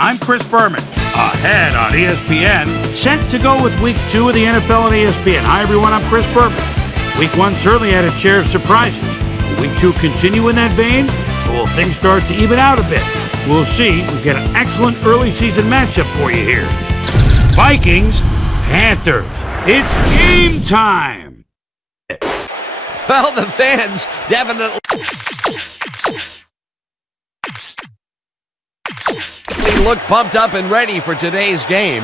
I'm Chris Berman. Ahead on ESPN, set to go with Week 2 of the NFL on ESPN. Hi, everyone. I'm Chris Berman. Week 1 certainly had a share of surprises. Will Week 2 continue in that vein, or will things start to even out a bit? We'll see. We've got an excellent early season matchup for you here. Vikings, Panthers. It's game time. Well, the fans definitely look pumped up and ready for today's game.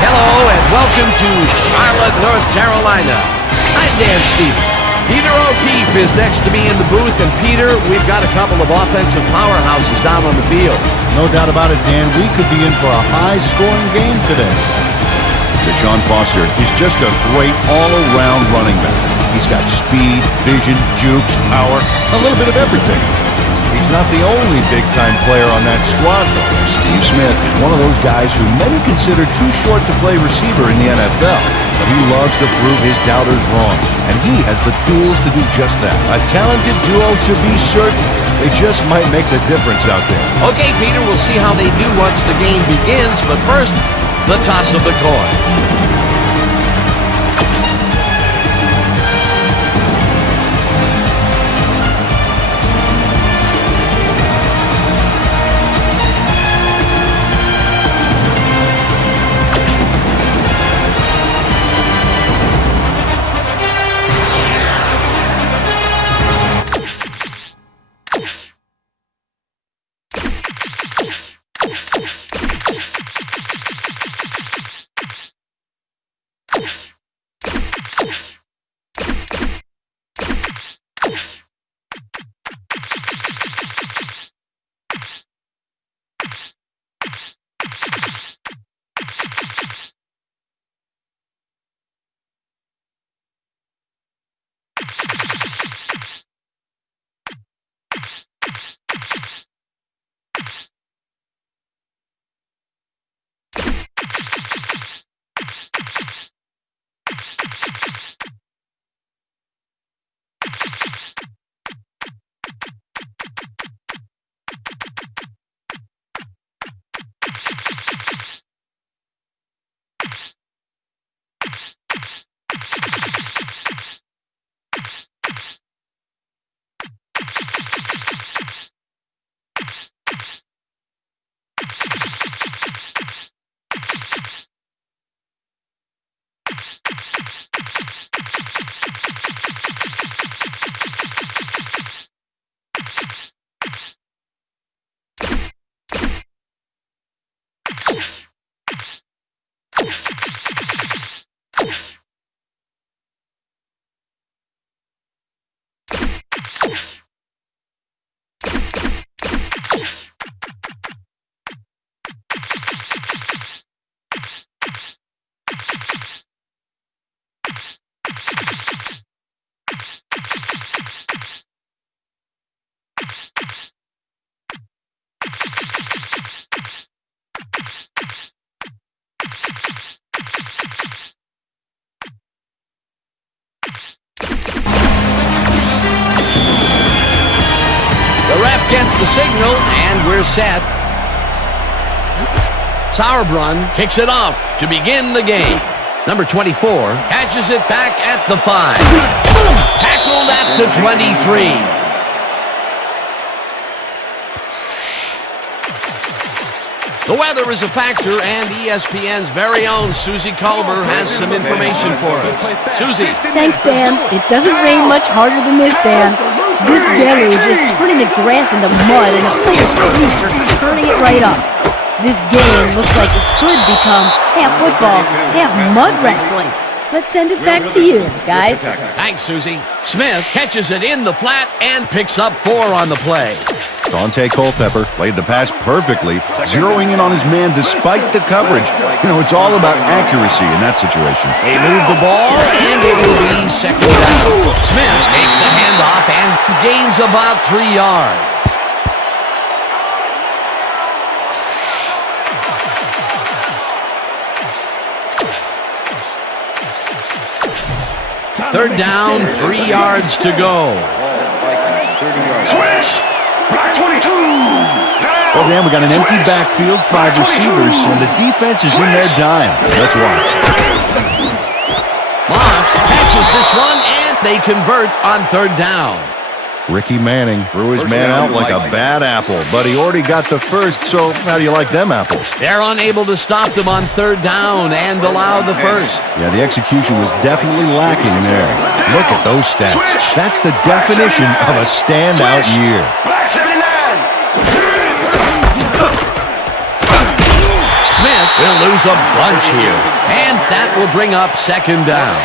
Hello and welcome to Charlotte, North Carolina. I'm Dan Stevens. Peter O'Keefe is next to me in the booth, and Peter, we've got a couple of offensive powerhouses down on the field. No doubt about it, Dan. We could be in for a high-scoring game today. Deshaun Foster is just a great all-around running back. He's got speed, vision, jukes, power, a little bit of everything. He's not the only big-time player on that squad, though. Steve Smith is one of those guys who many consider too short to play receiver in the NFL, but he loves to prove his doubters wrong, and he has the tools to do just that. A talented duo to be certain. They just might make the difference out there. Okay, Peter, we'll see how they do once the game begins, but first, the toss of the coin. The ref gets the signal, and we're set. Sauerbrunn kicks it off to begin the game. Number 24 catches it back at the 5. Tackled at the 23. The weather is a factor, and ESPN's very own Susie Culber has some information for us. Susie. Thanks, Dan. It doesn't rain much harder than this, Dan. This deluge is turning the grass into mud, and the players' cleats are turning it right up. This game looks like it could become half football, half mud wrestling. Let's send it back to you, guys. Thanks, Susie. Smith catches it in the flat and picks up 4 on the play. Dante Culpepper played the pass perfectly, zeroing in on his man despite the coverage. You know, it's all about accuracy in that situation. They move the ball, and it will be second down. Smith makes the handoff and gains about 3 yards. Third down, 3 yards to go. Vikings, 30 yards. Switch! Black 20. Well, Dan, we got an empty backfield, 5 receivers, and the defense is in their dime. Let's watch. Moss catches this one, and they convert on 3rd down. Ricky Manning threw his man out like a bad apple, but he already got the first, so how do you like them apples? They're unable to stop them on 3rd down and allow the first. Yeah, the execution was definitely lacking there. Look at those stats. That's the definition of a standout year. Smith will lose a bunch here, and that will bring up 2nd down.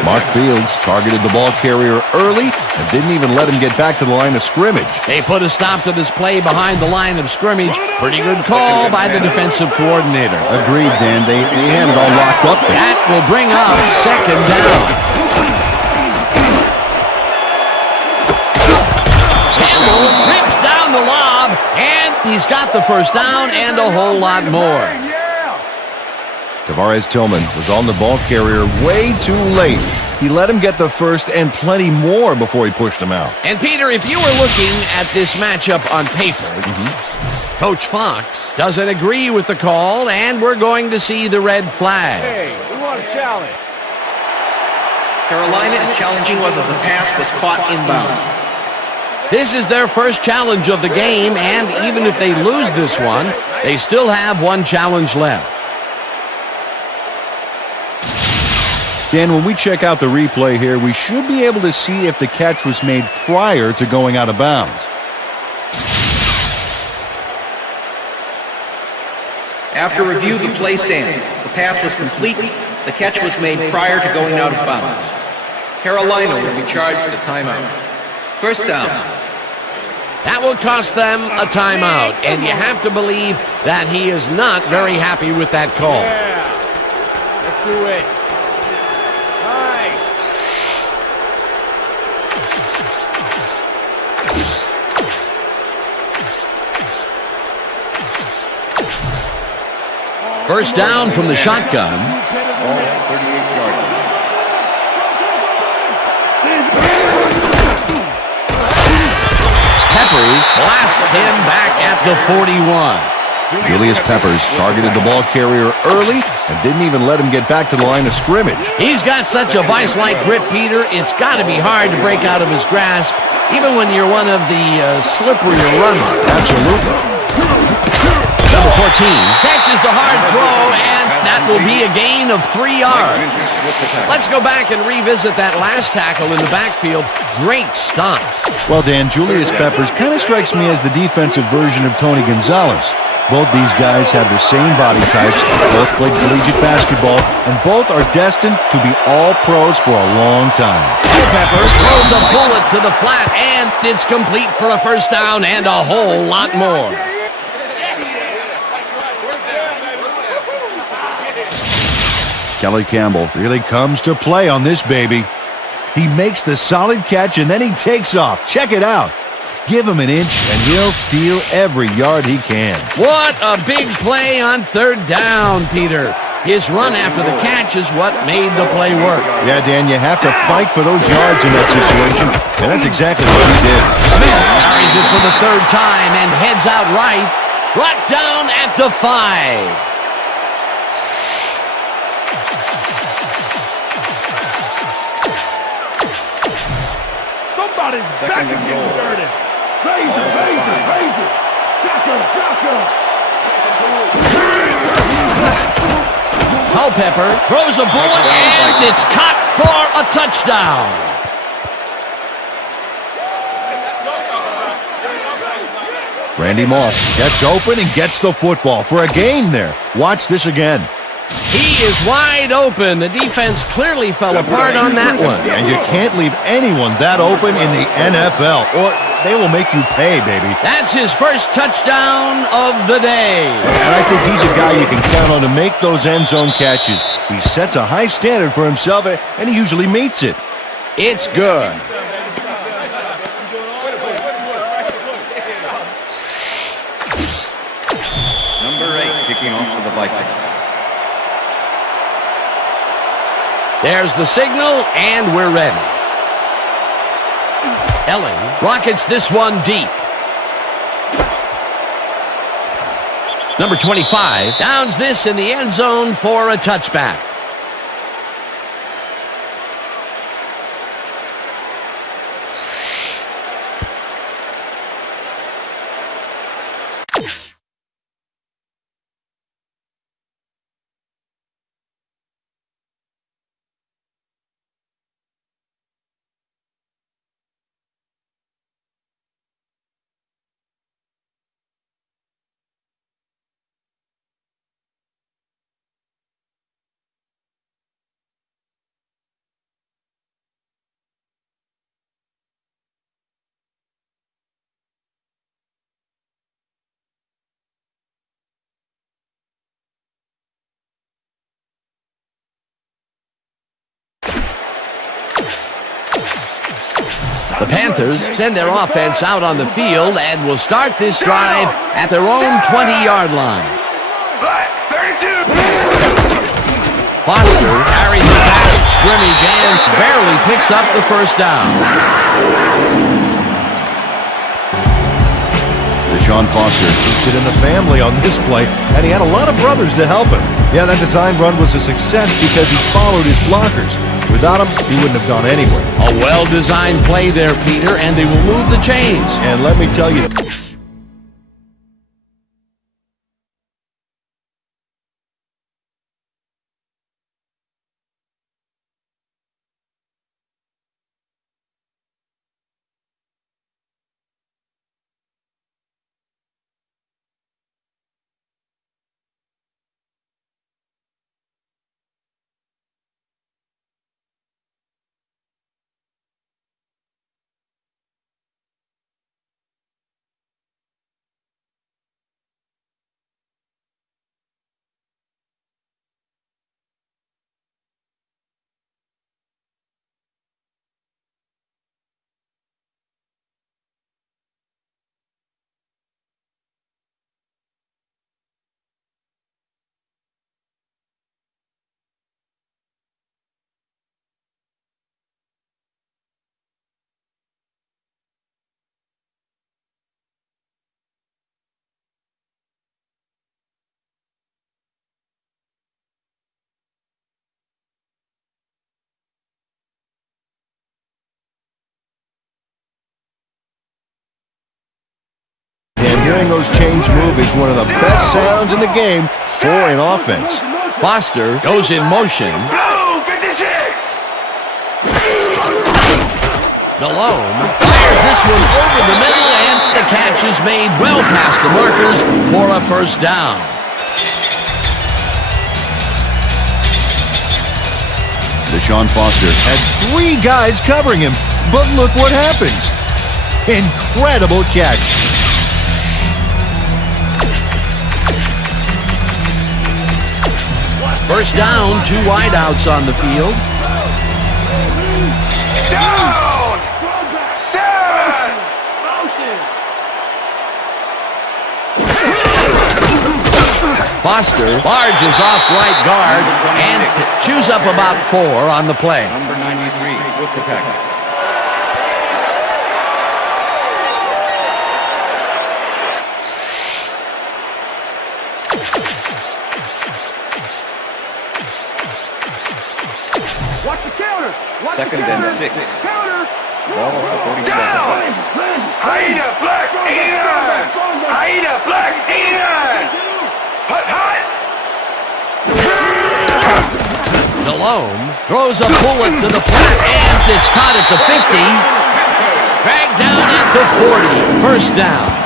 Mark Fields targeted the ball carrier early and didn't even let him get back to the line of scrimmage. They put a stop to this play behind the line of scrimmage. Pretty good call by the defensive coordinator. Agreed, Dan. They had it all locked up there. That will bring up 2nd down. Campbell rips down the lob, and he's got the first down and a whole lot more. Tavares Tillman was on the ball carrier way too late. He let him get the first and plenty more before he pushed him out. And Peter, if you were looking at this matchup on paper, Coach Fox doesn't agree with the call, and we're going to see the red flag. Hey, we want a challenge. Carolina is challenging whether the pass was caught inbounds. This is their first challenge of the game, and even if they lose this one, they still have one challenge left. Dan, when we check out the replay here, we should be able to see if the catch was made prior to going out of bounds. After review, the play stands. The pass was complete. The catch was made prior to going out of bounds. Carolina will be charged a timeout. 1st down. That will cost them a timeout, and you have to believe that he is not very happy with that call. Yeah. Let's do it. First down from the shotgun. Peppers blasts him back at the 41. Julius Peppers targeted the ball carrier early and didn't even let him get back to the line of scrimmage. He's got such a vice-like grip, Peter. It's got to be hard to break out of his grasp, even when you're one of the slipperier runners. Absolutely. Number 14 catches the hard throw, and that will be a gain of 3 yards. Let's go back and revisit that last tackle in the backfield. Great stop. Well, Dan, Julius Peppers kind of strikes me as the defensive version of Tony Gonzalez. Both these guys have the same body types, both played collegiate basketball, and both are destined to be all pros for a long time. Peppers throws a bullet to the flat, and it's complete for a first down and a whole lot more. Kelly Campbell really comes to play on this baby. He makes the solid catch and then he takes off. Check it out. Give him an inch and he'll steal every yard he can. What a big play on 3rd down, Peter. His run after the catch is what made the play work. Yeah, Dan, you have to fight for those yards in that situation, and that's exactly what he did. Smith carries it for the 3rd time and heads out right. Brought down at the 5. Somebody's back and getting dirty. Razor. Shotgun. Culpepper throws a bullet, and it's caught for a touchdown. Randy Moss gets open and gets the football for a gain there. Watch this again. He is wide open. The defense clearly fell apart on that one. And you can't leave anyone that open in the NFL, or they will make you pay, baby. That's his first touchdown of the day. And I think he's a guy you can count on to make those end zone catches. He sets a high standard for himself, and he usually meets it. It's good. Number 8 kicking off for the Vikings. There's the signal, and we're ready. Elling rockets this one deep. Number 25 downs this in the end zone for a touchback. The Panthers send their offense out on the field and will start this drive at their own 20-yard line. Foster carries it past scrimmage and barely picks up the first down. Deshaun Foster keeps it in the family on this play, and he had a lot of brothers to help him. Yeah, that design run was a success because he followed his blockers. Without him, he wouldn't have gone anywhere. A well-designed play there, Peter, and they will move the chains. And let me tell you, hearing those chains move is one of the best sounds in the game for an offense. Foster goes in motion. Delhomme fires this one over the middle, and the catch is made well past the markers for a first down. Deshaun Foster had 3 guys covering him, but look what happens. Incredible catch. First down, 2 wideouts on the field. Down! 7! Foster barges off right guard and chews up about 4 on the play. Number 93 with the tackle. Second and 6. Ball at the 47. Haida Black 89! Haida Black 89! Hut, hut! Delhomme throws a bullet to the flat, and it's caught at the 50. Dragged down at the 40. First down.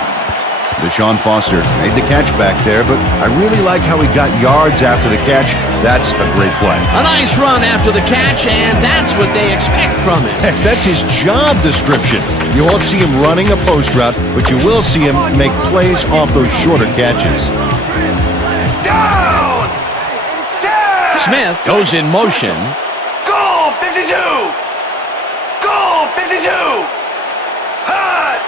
Deshaun Foster made the catch back there, but I really like how he got yards after the catch. That's a great play. A nice run after the catch, and that's what they expect from him. Heck, that's his job description. You won't see him running a post route, but you will see him make plays off those shorter catches. Down! Smith goes in motion. Goal 52! Goal 52! Hut!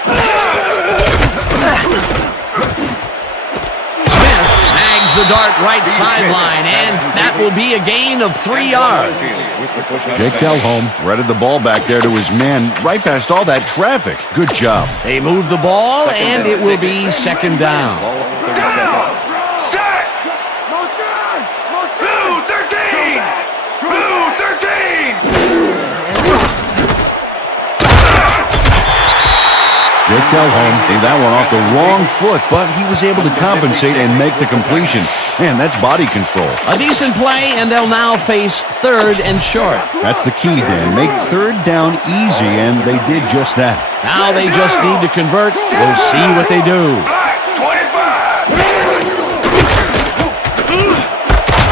Smith snags the dart right sideline, and that will be a gain of 3 yards. Jake Delhomme threaded the ball back there to his man right past all that traffic. Good job. They move the ball, and it will be second down. Down! Kelholm gave that one off the wrong foot, but he was able to compensate and make the completion. Man, that's body control. A decent play, and they'll now face third and short. That's the key, Dan. Make third down easy, and they did just that. Now they just need to convert. We'll see what they do. Black 25.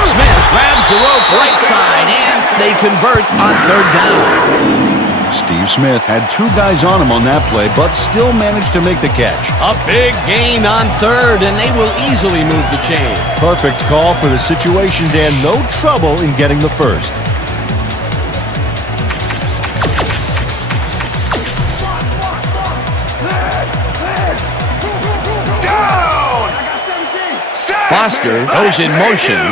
Smith grabs the rope right side, and they convert on third down. Steve Smith had two guys on him on that play, but still managed to make the catch. A big gain on third, and they will easily move the chain. Perfect call for the situation, Dan. No trouble in getting the first. Down. Foster goes in motion.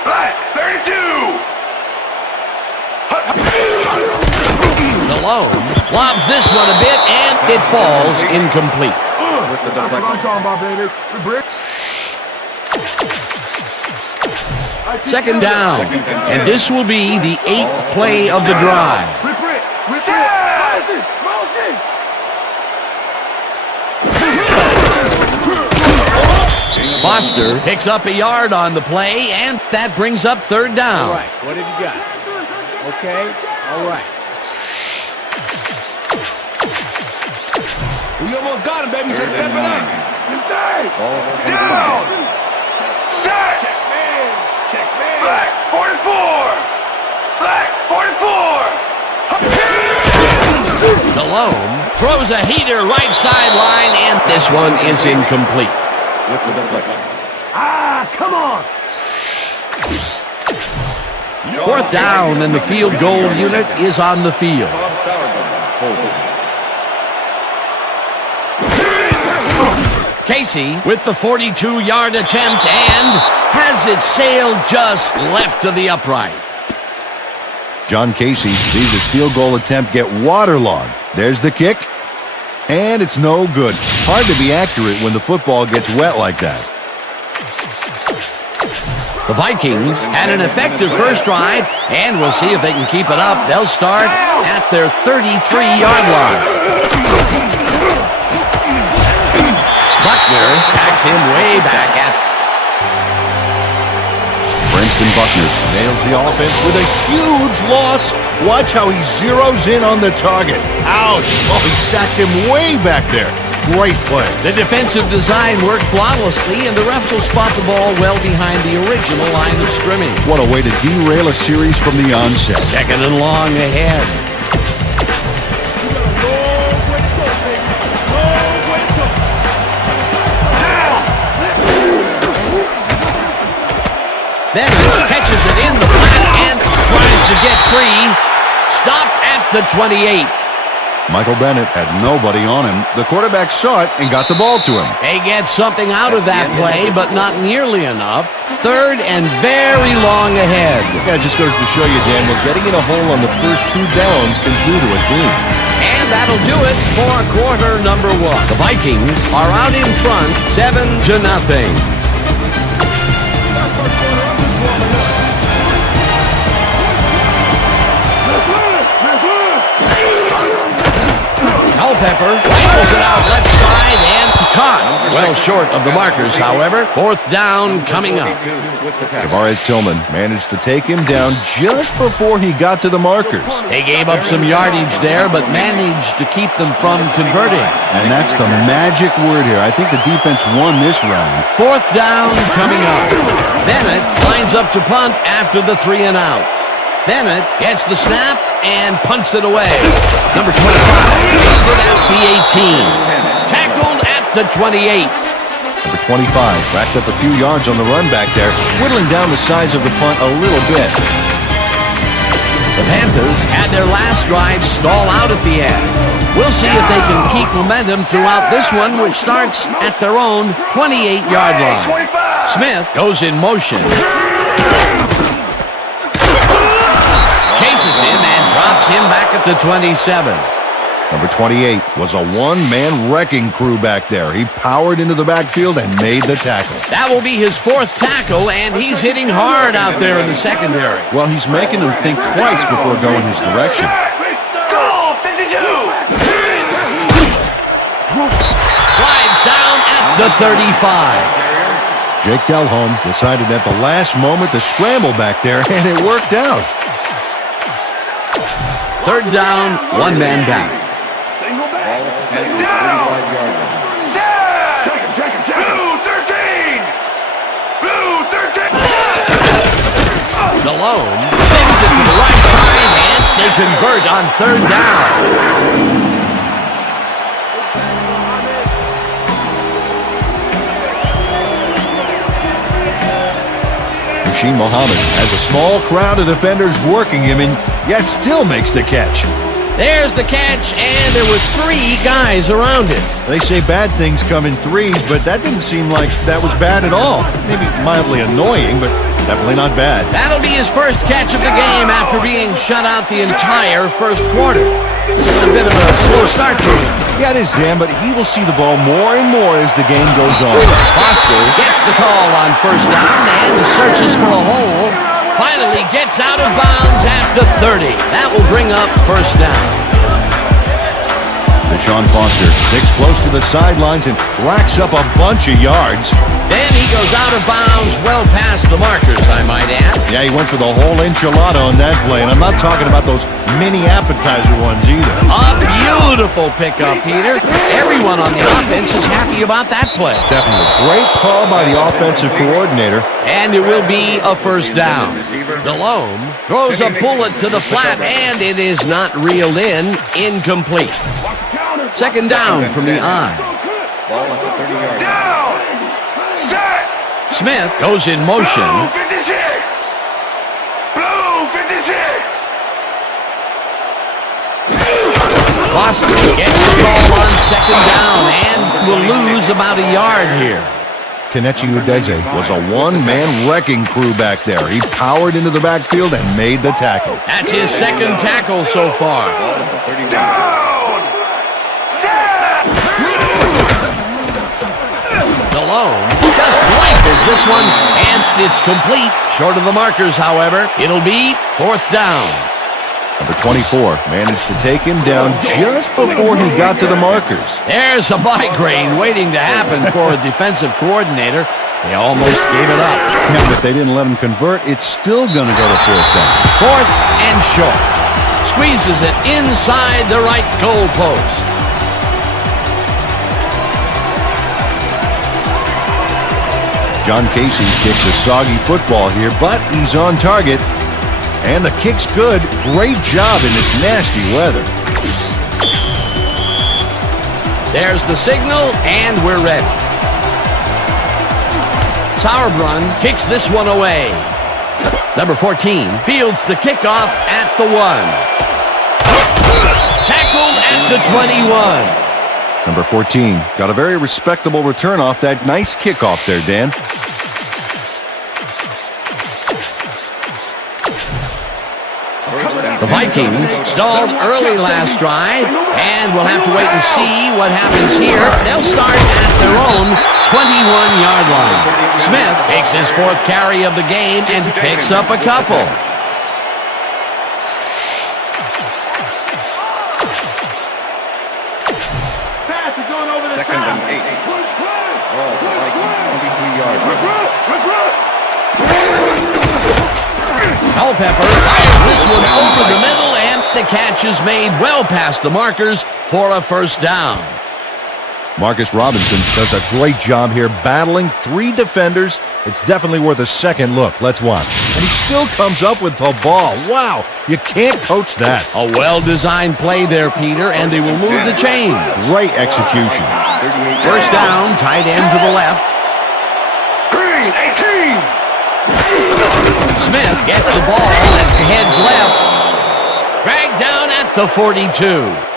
Black 32. Malone lobs this one a bit, and it falls incomplete. With the deflection. Second down, and this will be the 8th play of the drive. Foster picks up a yard on the play, and that brings up third down. All right, what have you got? Okay, all right. We almost got him, baby. Just step it up. Down. Sack. Black 44. Black 44. Malone throws a heater right sideline, and this one is incomplete. With the deflection. Come on. Fourth down, and the field goal unit is on the field. Bob Sauerbaum, holding. Casey with the 42-yard attempt, and has it sailed just left of the upright. John Casey sees his field goal attempt get waterlogged. There's the kick, and it's no good. Hard to be accurate when the football gets wet like that. The Vikings had an effective first drive, and we'll see if they can keep it up. They'll start at their 33-yard line. Buckner sacks him way back at. Princeton Buckner nails the offense with a huge loss. Watch how he zeroes in on the target. Ouch! Oh, he sacked him way back there. Great play. The defensive design worked flawlessly, and the refs will spot the ball well behind the original line of scrimmage. What a way to derail a series from the onset. Second and long ahead. Bennett catches it in the flat and tries to get free. Stopped at the 28. Michael Bennett had nobody on him. The quarterback saw it and got the ball to him. They get something out of that play, but not nearly enough. Third and very long ahead. Yeah, it just goes to show you, Dan, what getting in a hole on the first two downs can do to a team. And that'll do it for quarter number one. The Vikings are out in front, 7-0. Culpepper rifles it out left side and caught. Well short of the markers, however. Fourth down coming up. Tavares Tillman managed to take him down just before he got to the markers. They gave up some yardage there, but managed to keep them from converting. And that's the magic word here. I think the defense won this round. Fourth down coming up. Bennett lines up to punt after the 3 and out. Bennett gets the snap and punts it away. Number 25 gets it at the 18. Tackled at the 28. Number 25 racked up a few yards on the run back there, whittling down the size of the punt a little bit. The Panthers had their last drive stall out at the end. We'll see if they can keep momentum throughout this one, which starts at their own 28-yard line. Smith goes in motion. Chases him and drops him back at the 27. Number 28 was a one-man wrecking crew back there. He powered into the backfield and made the tackle. That will be his fourth tackle, and he's hitting hard out there in the secondary. Well, he's making him think twice before going his direction. Goal 52. the 35. Jake Delhomme decided at the last moment to scramble back there, and it worked out. Third down, one man down. Single back. Ball at the Panthers' 35-yard line. Check him, check him, check him. Blue 13. Delhomme sends it to the right side, and they convert on third down. Rasheed Muhammad has a small crowd of defenders working him and yet still makes the catch. There's the catch, and there were 3 guys around him. They say bad things come in threes, but that didn't seem like that was bad at all. Maybe mildly annoying, but definitely not bad. That'll be his first catch of the game after being shut out the entire first quarter. This is a bit of a slow start for him. Yeah, it is, Dan, but he will see the ball more and more as the game goes on. Foster gets the call on first down and searches for a hole. Finally gets out of bounds at the 30. That will bring up first down. Deshaun Foster sticks close to the sidelines and racks up a bunch of yards. Then he goes out of bounds well past the markers, I might add. Yeah, he went for the whole enchilada on that play, and I'm not talking about those mini appetizer ones either. A beautiful pickup, Peter. Everyone on the offense is happy about that play. Definitely. Great call by the offensive coordinator. And it will be a first down. Delhomme throws a bullet to the flat, and it is not reeled in. Incomplete. Second down from the I. Ball at the 30-yard line. Down. Set. Smith goes in motion. Blue 56. Blue 56. Foster gets the ball on second down and will lose about a yard here. Kenechi Udeze was a one-man wrecking crew back there. He powered into the backfield and made the tackle. That's his second tackle so far. Ball at the 31. Down. Delhomme just rifles this one, and it's complete. Short of the markers, however. It'll be fourth down. Number 24 managed to take him down just before he got to the markers. There's a migraine waiting to happen for a defensive coordinator. They almost gave it up. Yeah, but they didn't let him convert. It's still going to go to fourth down. Fourth and short. Squeezes it inside the right goal post. John Casey kicks a soggy football here, but he's on target. And the kick's good. Great job in this nasty weather. There's the signal, and we're ready. Sauerbrunn kicks this one away. Number 14 fields the kickoff at the 1. Tackled at the 21. Number 14 got a very respectable return off that nice kickoff there, Dan. The Vikings stalled early last drive, and we'll have to wait and see what happens here. They'll start at their own 21-yard line. Smith takes his 4th carry of the game and picks up a couple. Second and 8. Ball at the Vikings' 23-yard line. Culpepper fires this one over the middle, and the catch is made well past the markers for a first down. Marcus Robinson does a great job here battling 3 defenders. It's definitely worth a second look. Let's watch. And he still comes up with the ball. Wow, you can't coach that. A well-designed play there, Peter, and they will move the chains. Great execution. First down, tight end to the left. Green 18. Smith gets the ball and heads left. Dragged down at the 42.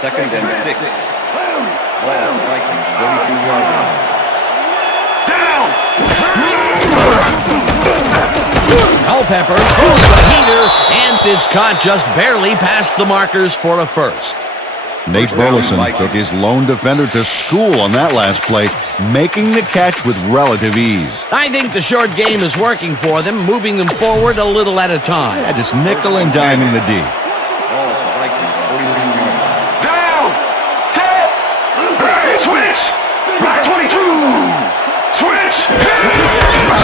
Second and 6. Ball at the Vikings' 42-yard line. Culpepper throws a heater, and it's caught just barely past the markers for a first. Nate Burleson took his lone defender to school on that last play, making the catch with relative ease. I think the short game is working for them, moving them forward a little at a time. Yeah, just nickel and diming the D. Ball to Vikings, 43-yard line. Down. Set. Switch. Right 22. Switch.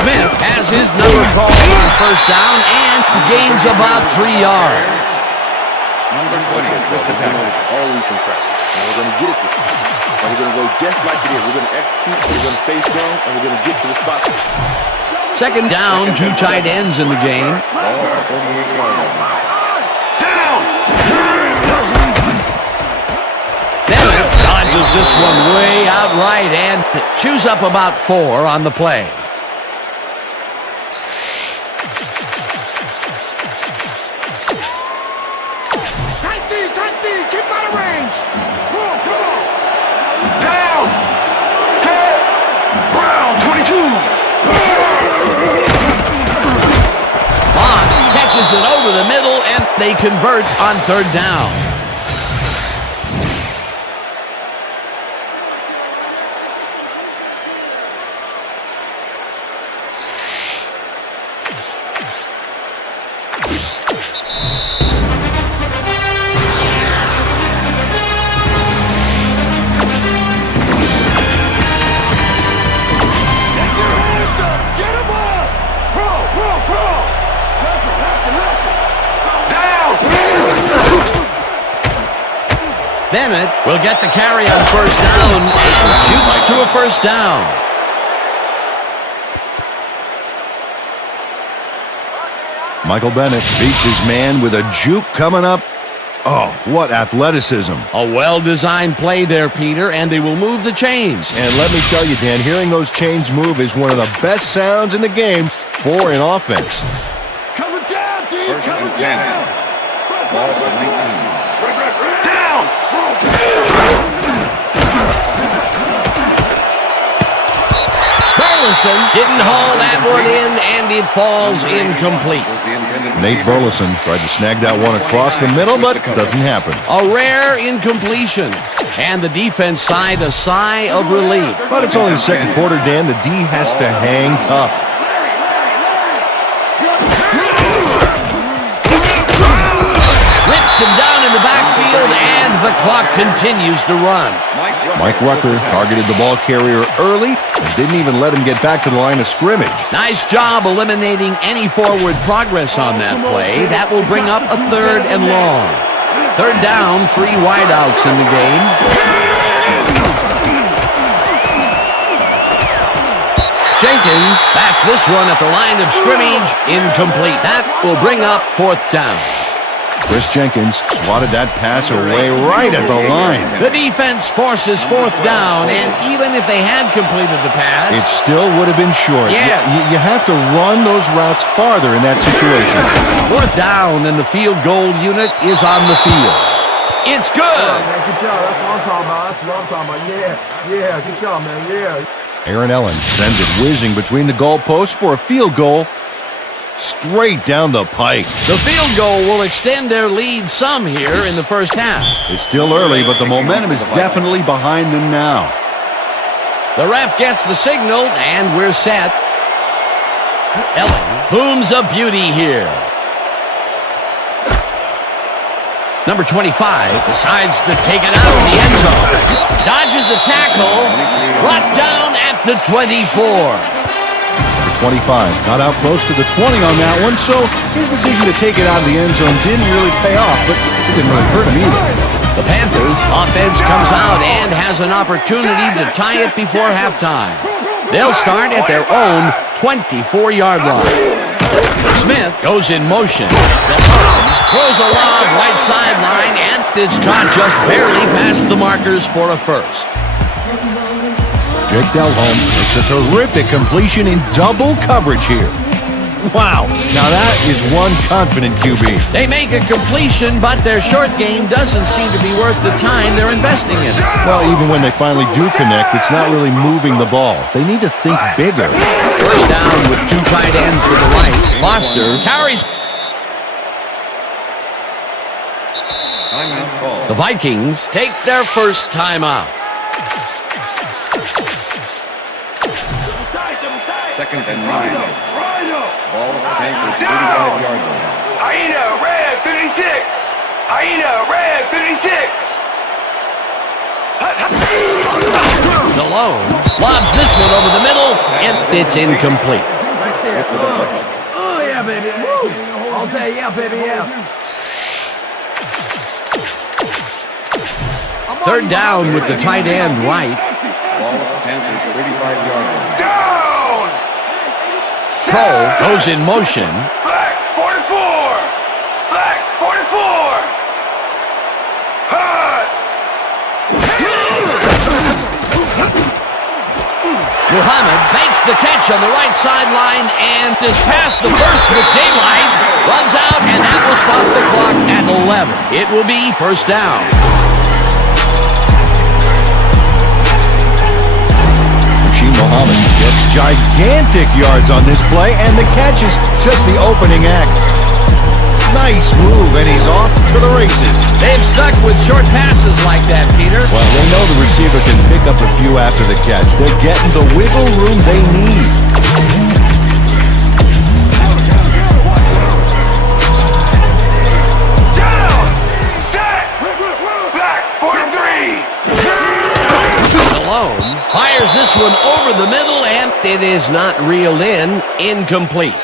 Smith has his number called on first down and gains about 3 yards. Number 20 with the tackle. All we can press. And we're going to get it this time. And we're going to go just like it is. We're going to execute, we're going to stay strong, and we're going to get to the spot. Second down, 2 tight ends in the game. Ball to 48-yard line. Down. Bennett dodges this one way out right and chews up about 4 on the play. Keep out of range. Down. Set. Brown 22. Moss catches it over the middle, and they convert on third down. Bennett will get the carry on first down and jukes to a first down. Michael Bennett beats his man with a juke coming up. Oh, what athleticism. A well-designed play there, Peter, and they will move the chains. And let me tell you, Dan, hearing those chains move is one of the best sounds in the game for an offense. Cover down, team. First Cover and 10. down. Ball to 19. Down. Burleson didn't haul that one in, and it falls incomplete. Was the intended Nate receiver. Burleson tried to snag that one across the middle, but it doesn't happen. A rare incompletion, and the defense sighed a sigh of relief. But it's only the second quarter, Dan. The D has to hang tough. Rips him down in the backfield, and the clock continues to run. Mike Rucker targeted the ball carrier early and didn't even let him get back to the line of scrimmage. Nice job eliminating any forward progress on that play. That will bring up a third and long. Third down, 3 wideouts in the game. Jenkins bats this one at the line of scrimmage. Incomplete. That will bring up fourth down. Chris Jenkins swatted that pass away right at the line. The defense forces fourth down, and even if they had completed the pass, It still would have been short. Yes. You have to run those routes farther in that situation. fourth down, and the field goal unit is on the field. It's good. Good job. That's what I'm talking about. That's what I'm talking about. Yeah. Good job, man. Yeah. Aaron Ellen sends it whizzing between the goalposts for a field goal straight down the pike. The field goal will extend their lead some here in the first half. It's still early, but the momentum is definitely behind them now. The ref gets the signal, and we're set. Ellen booms a beauty here. Number 25 decides to take it out of the end zone. Dodges a tackle, brought down at the 24. The 25 got out close to the 20 on that one, so his decision to take it out of the end zone didn't really pay off, but it didn't really hurt him either. The Panthers offense comes out and has an opportunity to tie it before halftime. They'll start at their own 24-yard line. Smith goes in motion. Delhomme throws a lob right sideline, and it's caught just barely past the markers for a first. Jake Delhomme makes a terrific completion in double coverage here. Wow, now that is one confident QB. They make a completion, but their short game doesn't seem to be worth the time they're investing in it. Well, even when they finally do connect, it's not really moving the ball. They need to think bigger. First down with 2 tight ends to the right. Foster carries. Timeout call. The Vikings take their first timeout. Second and 9. Ball at the Panthers 35-yard line. Hyena, red 56. Hyena, red 56. Delone lobs this one over the middle, and it's incomplete. It's a deflection. Oh, yeah, baby. Woo. All day, yeah, baby, yeah. Third down with the tight end right. Ball at the Panthers 35-yard line. Down. Cole goes in motion. Black 44. Black 44. Hut. Muhammad makes the catch on the right sideline and is past the first with daylight. Runs out, and that will stop the clock at 11. It will be first down. Muhammad gets gigantic yards on this play, and the catch is just the opening act. Nice move, and he's off to the races. They've stuck with short passes like that, Peter. Well, they know the receiver can pick up a few after the catch. They're getting the wiggle room they need. Down. Set. Black 43. Delone fires this one over the middle, and it is not reeled in. Incomplete.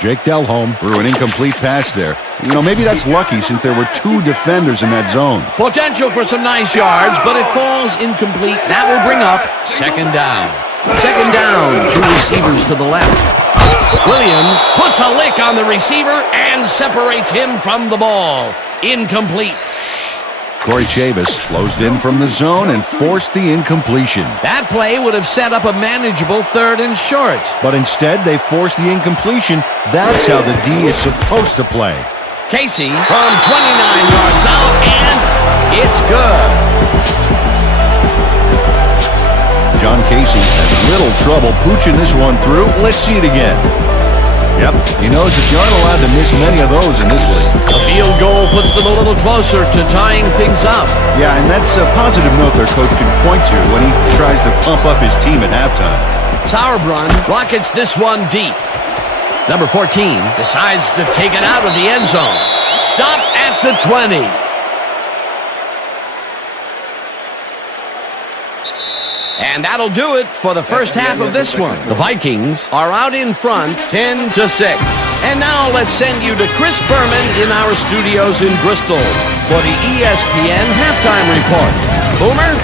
Jake Delhomme threw an incomplete pass there. You know, maybe that's lucky since there were two defenders in that zone. Potential for some nice yards, but it falls incomplete. That will bring up second down. Second down, two receivers to the left. Williams puts a lick on the receiver and separates him from the ball. Incomplete. Corey Chavis closed in from the zone and forced the incompletion. That play would have set up a manageable third and short. But instead, they forced the incompletion. That's how the D is supposed to play. Casey from 29 yards out, and it's good. John Casey had little trouble pooching this one through. Let's see it again. Yep, he knows that you aren't allowed to miss many of those in this league. A field goal puts them a little closer to tying things up. Yeah, and that's a positive note their coach can point to when he tries to pump up his team at halftime. Sauerbrunn rockets this one deep. Number 14 decides to take it out of the end zone. Stopped at the 20. And that'll do it for the first half of this one. The Vikings are out in front 10-6. And now let's send you to Chris Berman in our studios in Bristol for the ESPN Halftime Report. Boomer?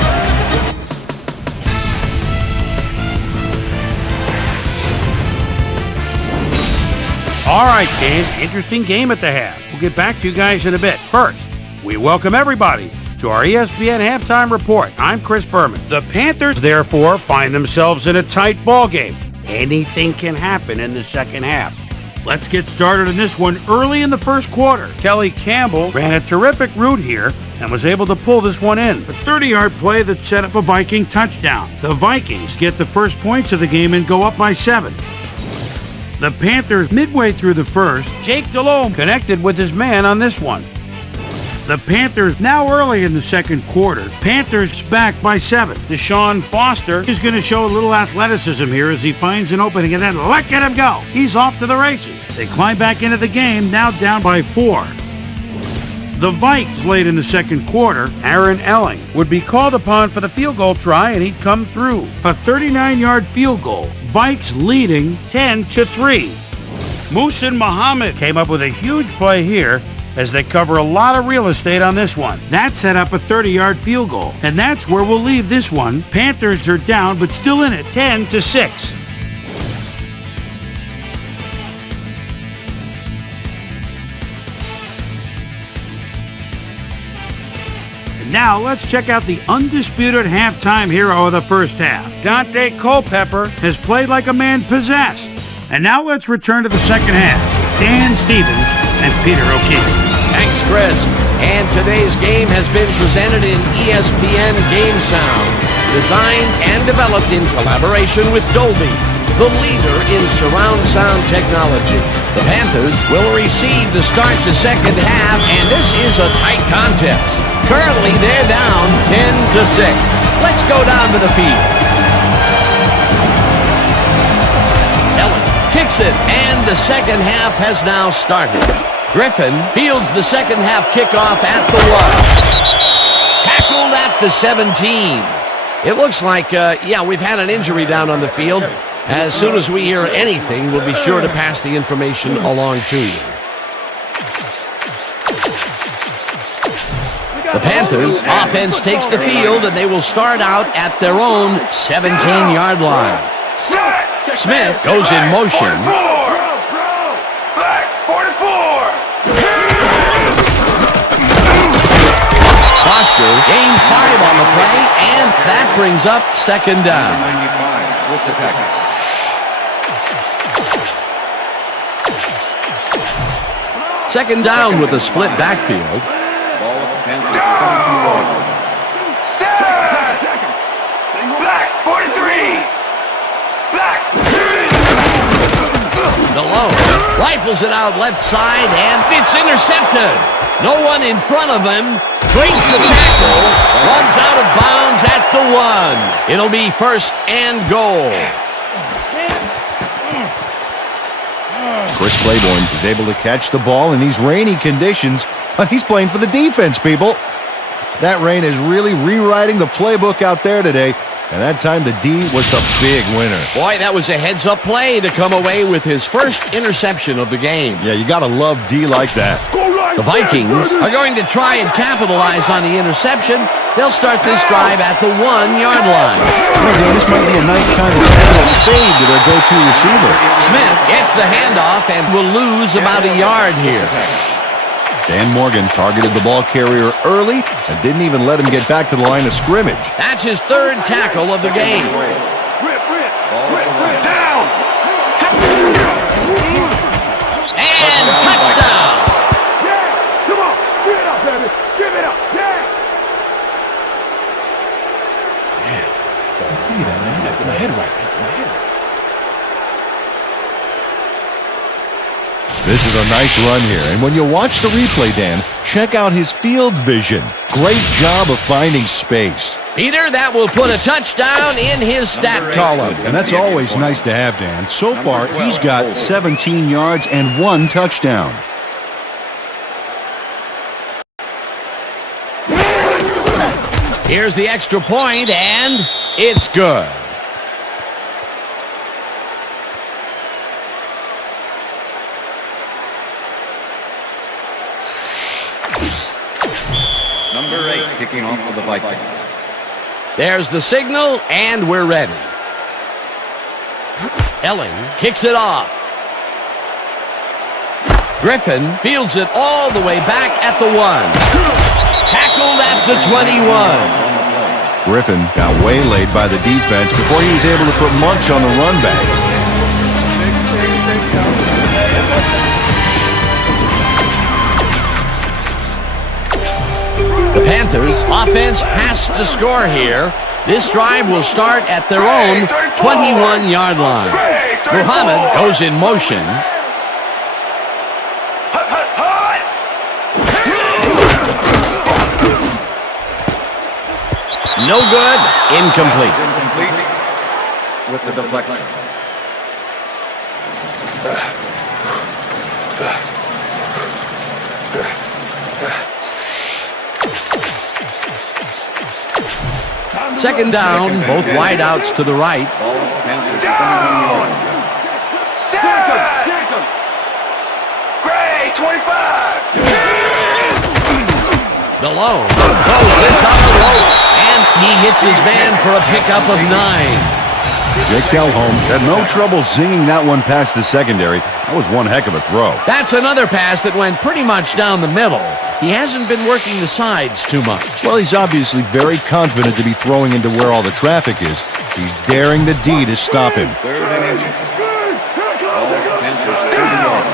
All right, Dan, interesting game at the half. We'll get back to you guys in a bit. First, we welcome everybody to our ESPN Halftime Report. I'm Chris Berman. The Panthers, therefore, find themselves in a tight ball game. Anything can happen in the second half. Let's get started in this one early in the first quarter. Kelly Campbell ran a terrific route here and was able to pull this one in. A 30-yard play that set up a Viking touchdown. The Vikings get the first points of the game and go up by 7. The Panthers, midway through the first, Jake Delhomme connected with his man on this one. The Panthers now early in the second quarter. Panthers back by 7. Deshaun Foster is going to show a little athleticism here as he finds an opening and then look at him go. He's off to the races. They climb back into the game, now down by 4. The Vikes late in the second quarter, Aaron Elling would be called upon for the field goal try and he'd come through. A 39-yard field goal. Vikes leading 10-3. Muhsin Muhammad came up with a huge play here as they cover a lot of real estate on this one. That set up a 30-yard field goal, and that's where we'll leave this one. Panthers are down, but still in it, 10-6. And now let's check out the undisputed halftime hero of the first half. Dante Culpepper has played like a man possessed. And now let's return to the second half. Dan Stevens and Peter O'Keefe. Thanks, Chris. And today's game has been presented in ESPN Game Sound, designed and developed in collaboration with Dolby. the leader in surround sound technology. The Panthers will receive to start the second half, and this is a tight contest. Currently, they're down 10-6. Let's go down to the field. Ellen kicks it, and the second half has now started. Griffin fields the second half kickoff at the 1. Tackled at the 17. It looks like, we've had an injury down on the field. As soon as we hear anything, we'll be sure to pass the information along to you. The Panthers offense takes the field, and they will start out at their own 17-yard line. Smith goes in motion. Foster gains 5 on the play, and that brings up second down. 95 with the tackle. Second down with a split backfield. Ball at the Panthers 22-yard line. Black 43. Black. Malone rifles it out left side, and it's intercepted. No one in front of him. Breaks the tackle. Runs out of bounds at the 1. It'll be first and goal. Chris Claiborne is able to catch the ball in these rainy conditions, but he's playing for the defense, people. That rain is really rewriting the playbook out there today, and that time the D was the big winner. Boy, that was a heads-up play to come away with his first interception of the game. Yeah, you got to love D like that. The Vikings are going to try and capitalize on the interception. They'll start this drive at the 1-yard line. Well, Dan, this might be a nice time to tackle a fade to their go-to receiver. Smith gets the handoff and will lose about a yard here. Dan Morgan targeted the ball carrier early and didn't even let him get back to the line of scrimmage. That's his third tackle of the game. Down. And touchdown. Come on. Give it up, baby. Give it up. Yeah. Look at that, man. He got my head right. This is a nice run here, and when you watch the replay, Dan, check out his field vision. Great job of finding space. Peter, that will put a touchdown in his stat column. And that's always nice to have, Dan. So far, he's got 17 yards and 1 touchdown. Here's the extra point, and it's good. Number 8 kicking off for the Vikings. There's the signal, and we're ready. Elling kicks it off. Griffin fields it all the way back at the 1. Tackled at the 21. Griffin got waylaid by the defense before he was able to put much on the run back. The Panthers offense has to score here. This drive will start at their own 21-yard line. Muhammad goes in motion. No good. Incomplete. Incomplete with the deflection. Second down, both wideouts to the right. Ball Panthers 21-yard. Check him. Gray 25. Malone throws this on the rope, and he hits his man for a pickup of 9. Jake Calhoun had no trouble zinging that one past the secondary. That was one heck of a throw. That's another pass that went pretty much down the middle. He hasn't been working the sides too much. Well, he's obviously very confident to be throwing into where all the traffic is. He's daring the D to stop him. Third and inches. Ball Panthers 30-yard.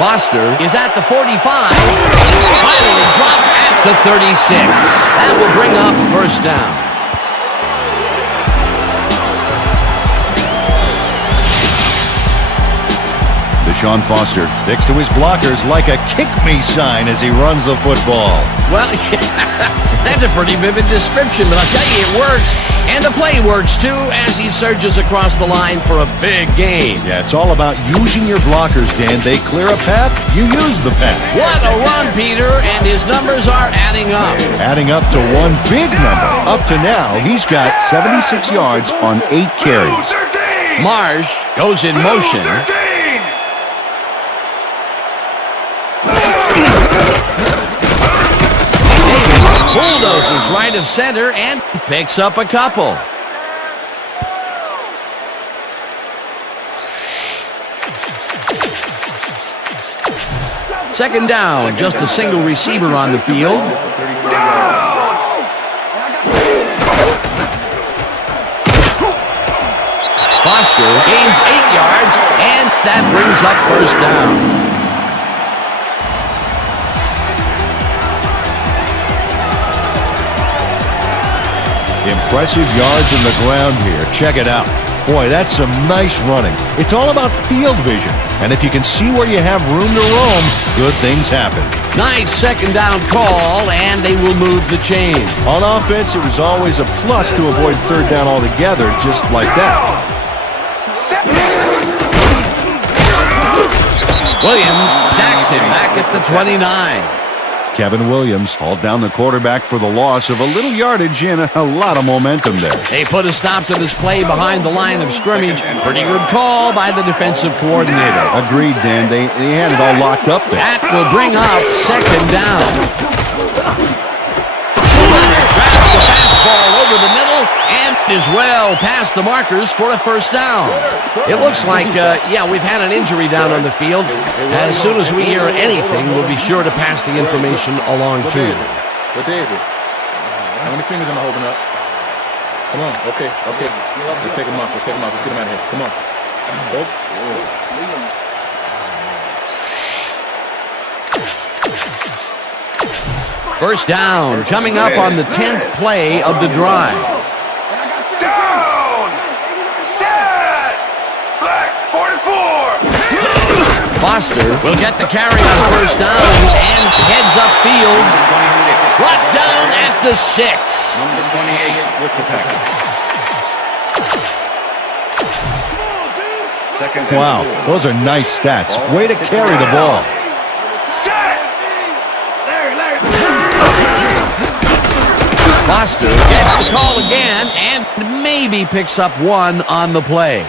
Foster is at the 45. Finally dropped at to 36. That will bring up first down. Deshaun Foster sticks to his blockers like a kick-me sign as he runs the football. Well, that's a pretty vivid description, but I'll tell you, it works. And the play works, too, as he surges across the line for a big gain. Yeah, it's all about using your blockers, Dan. They clear a path, you use the path. What a run, Peter, and his numbers are adding up. Adding up to one big number. Up to now, he's got 76 yards on 8 carries. Marsh goes in motion. Bulldozes right of center and picks up a couple. Second down, just a single receiver on the field. Foster gains 8 yards, and that brings up first down. Impressive yards in the ground here. Check it out. Boy, that's some nice running. It's all about field vision. And if you can see where you have room to roam, good things happen. Nice second down call, and they will move the chain. On offense, it was always a plus to avoid third down altogether, just like that. Williams sacks him back at the 29. Kevin Williams hauled down the quarterback for the loss of a little yardage and a lot of momentum there. They put a stop to this play behind the line of scrimmage. Pretty good call by the defensive coordinator. Agreed, Dan. They had it all locked up there. That will bring up second down. Leonard grabs the fastball over the middle and is well past the markers for a first down. It looks like, we've had an injury down on the field. As soon as we hear anything, we'll be sure to pass the information along to you. What day is it? How many fingers am I holding up? Come on. Okay. Let's take him off. Let's get him out of here. Come on. Go. First down, coming up on the 10th play of the drive. Down! Set! Black 44! Foster will get the carry on first down and heads upfield. Brought down at the 6. Number 28 with the tackle. Second and Wow, 4. those are nice stats. Way to carry the ball. Foster gets the call again and maybe picks up one on the play.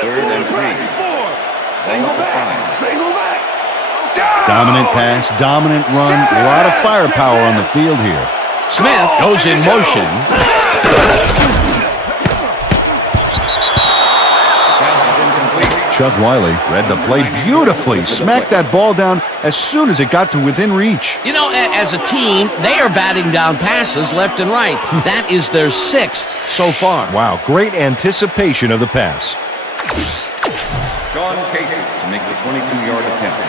Third and 3. Ball up to 5. Dominant pass, dominant run, a lot of firepower on the field here. Smith goes in motion. Chuck Wiley read the play beautifully, smacked that ball down as soon as it got to within reach. You know, as a team, they are batting down passes left and right. That is their 6th so far. Wow, great anticipation of the pass. John Casey to make the 22-yard attempt.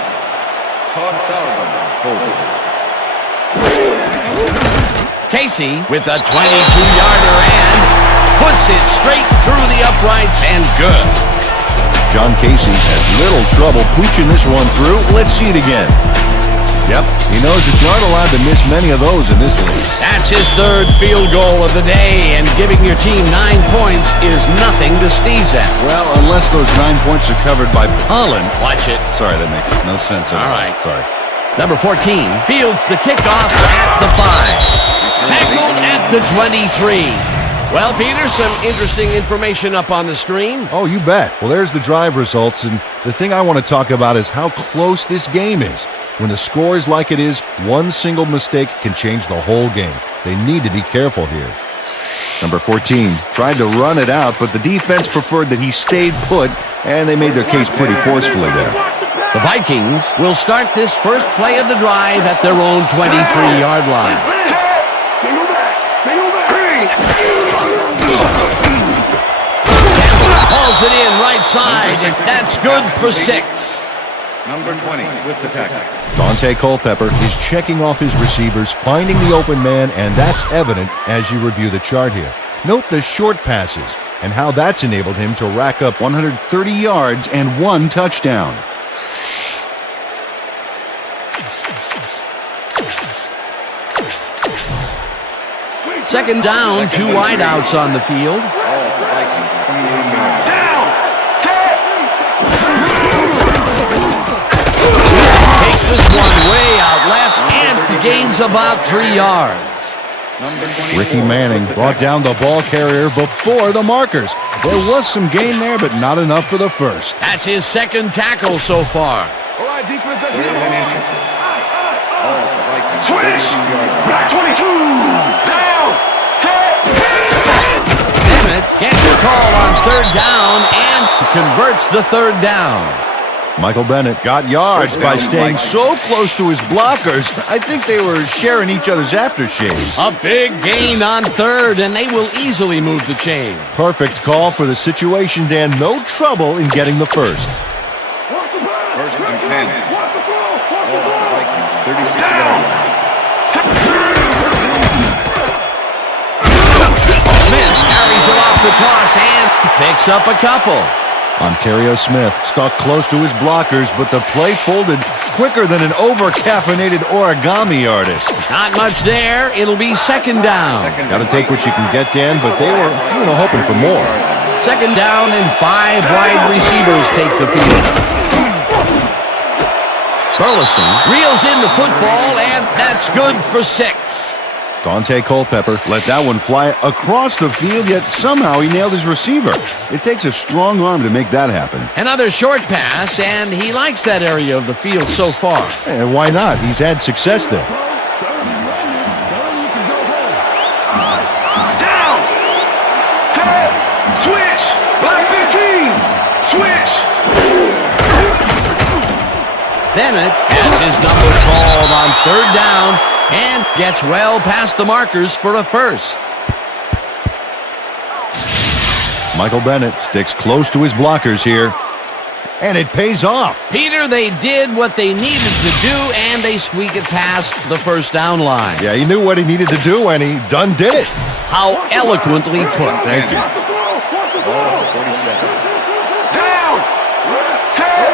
Todd Sauerbrunn holding. Casey with a 22-yarder and puts it straight through the uprights and good. John Casey has little trouble pooching this one through. Let's see it again. Yep, he knows that you aren't allowed to miss many of those in this league. That's his 3rd field goal of the day, and giving your team 9 points is nothing to sneeze at. Well, unless those 9 points are covered by pollen. Watch it. Sorry, that makes no sense at all. All right. Sorry. Number 14 fields the kickoff at the 5. Tackled at the 23. Well, Peter, some interesting information up on the screen. Oh, you bet. Well, there's the drive results, and the thing I want to talk about is how close this game is. When the score is like it is, one single mistake can change the whole game. They need to be careful here. Number 14 tried to run it out, but the defense preferred that he stayed put, and they made their case pretty forcefully there. The Vikings will start this first play of the drive at their own 23-yard line. Campbell hauls Drills it in right side, and that's good for 6. Number 20 with the tackle. Dante Culpepper is checking off his receivers, finding the open man, and that's evident as you review the chart here. Note the short passes and how that's enabled him to rack up 130 yards and 1 touchdown. Second down, 2 wideouts on the field. All the Vikings, 29 yards. Takes this one way out left and gains about 3 yards. Number 24 Ricky Manning with the brought tackle. down the ball carrier before the markers. There was some gain there, but not enough for the first. That's his second tackle so far. All right, defense, let's hit Third the and ball. inches. All the Vikings, Switch. 32-yard line. Black 22. Down. Set. Bennett gets the call on third down and converts the third down. Michael Bennett got yards First by down, staying Vikings. so close to his blockers. I think they were sharing each other's aftershaves. A big gain on third, and they will easily move the chain. Perfect call for the situation, Dan. No trouble in getting the first. First and 10. All the Vikings, 36-yard line. Smith carries it off the toss and picks up a couple. Ontario Smith stuck close to his blockers, but the play folded quicker than an over-caffeinated origami artist. Not much there. It'll be second down. Got to take what you can get, Dan, but they were, hoping for more. Second down and 5 wide receivers take the field. Burleson reels in the football, and that's good for 6. Dante Culpepper let that one fly across the field, yet somehow he nailed his receiver. It takes a strong arm to make that happen. Another short pass, and he likes that area of the field so far. And why not? He's had success there. Down. Set. Switch. Black 15. Switch. Bennett has his number called on third down and gets well past the markers for a first. Michael Bennett sticks close to his blockers here, and it pays off. Peter, they did what they needed to do, and they squeak it past the first down line. Yeah, he knew what he needed to do, and he done did it. How eloquently put. Thank you. All the 47. Down. Set.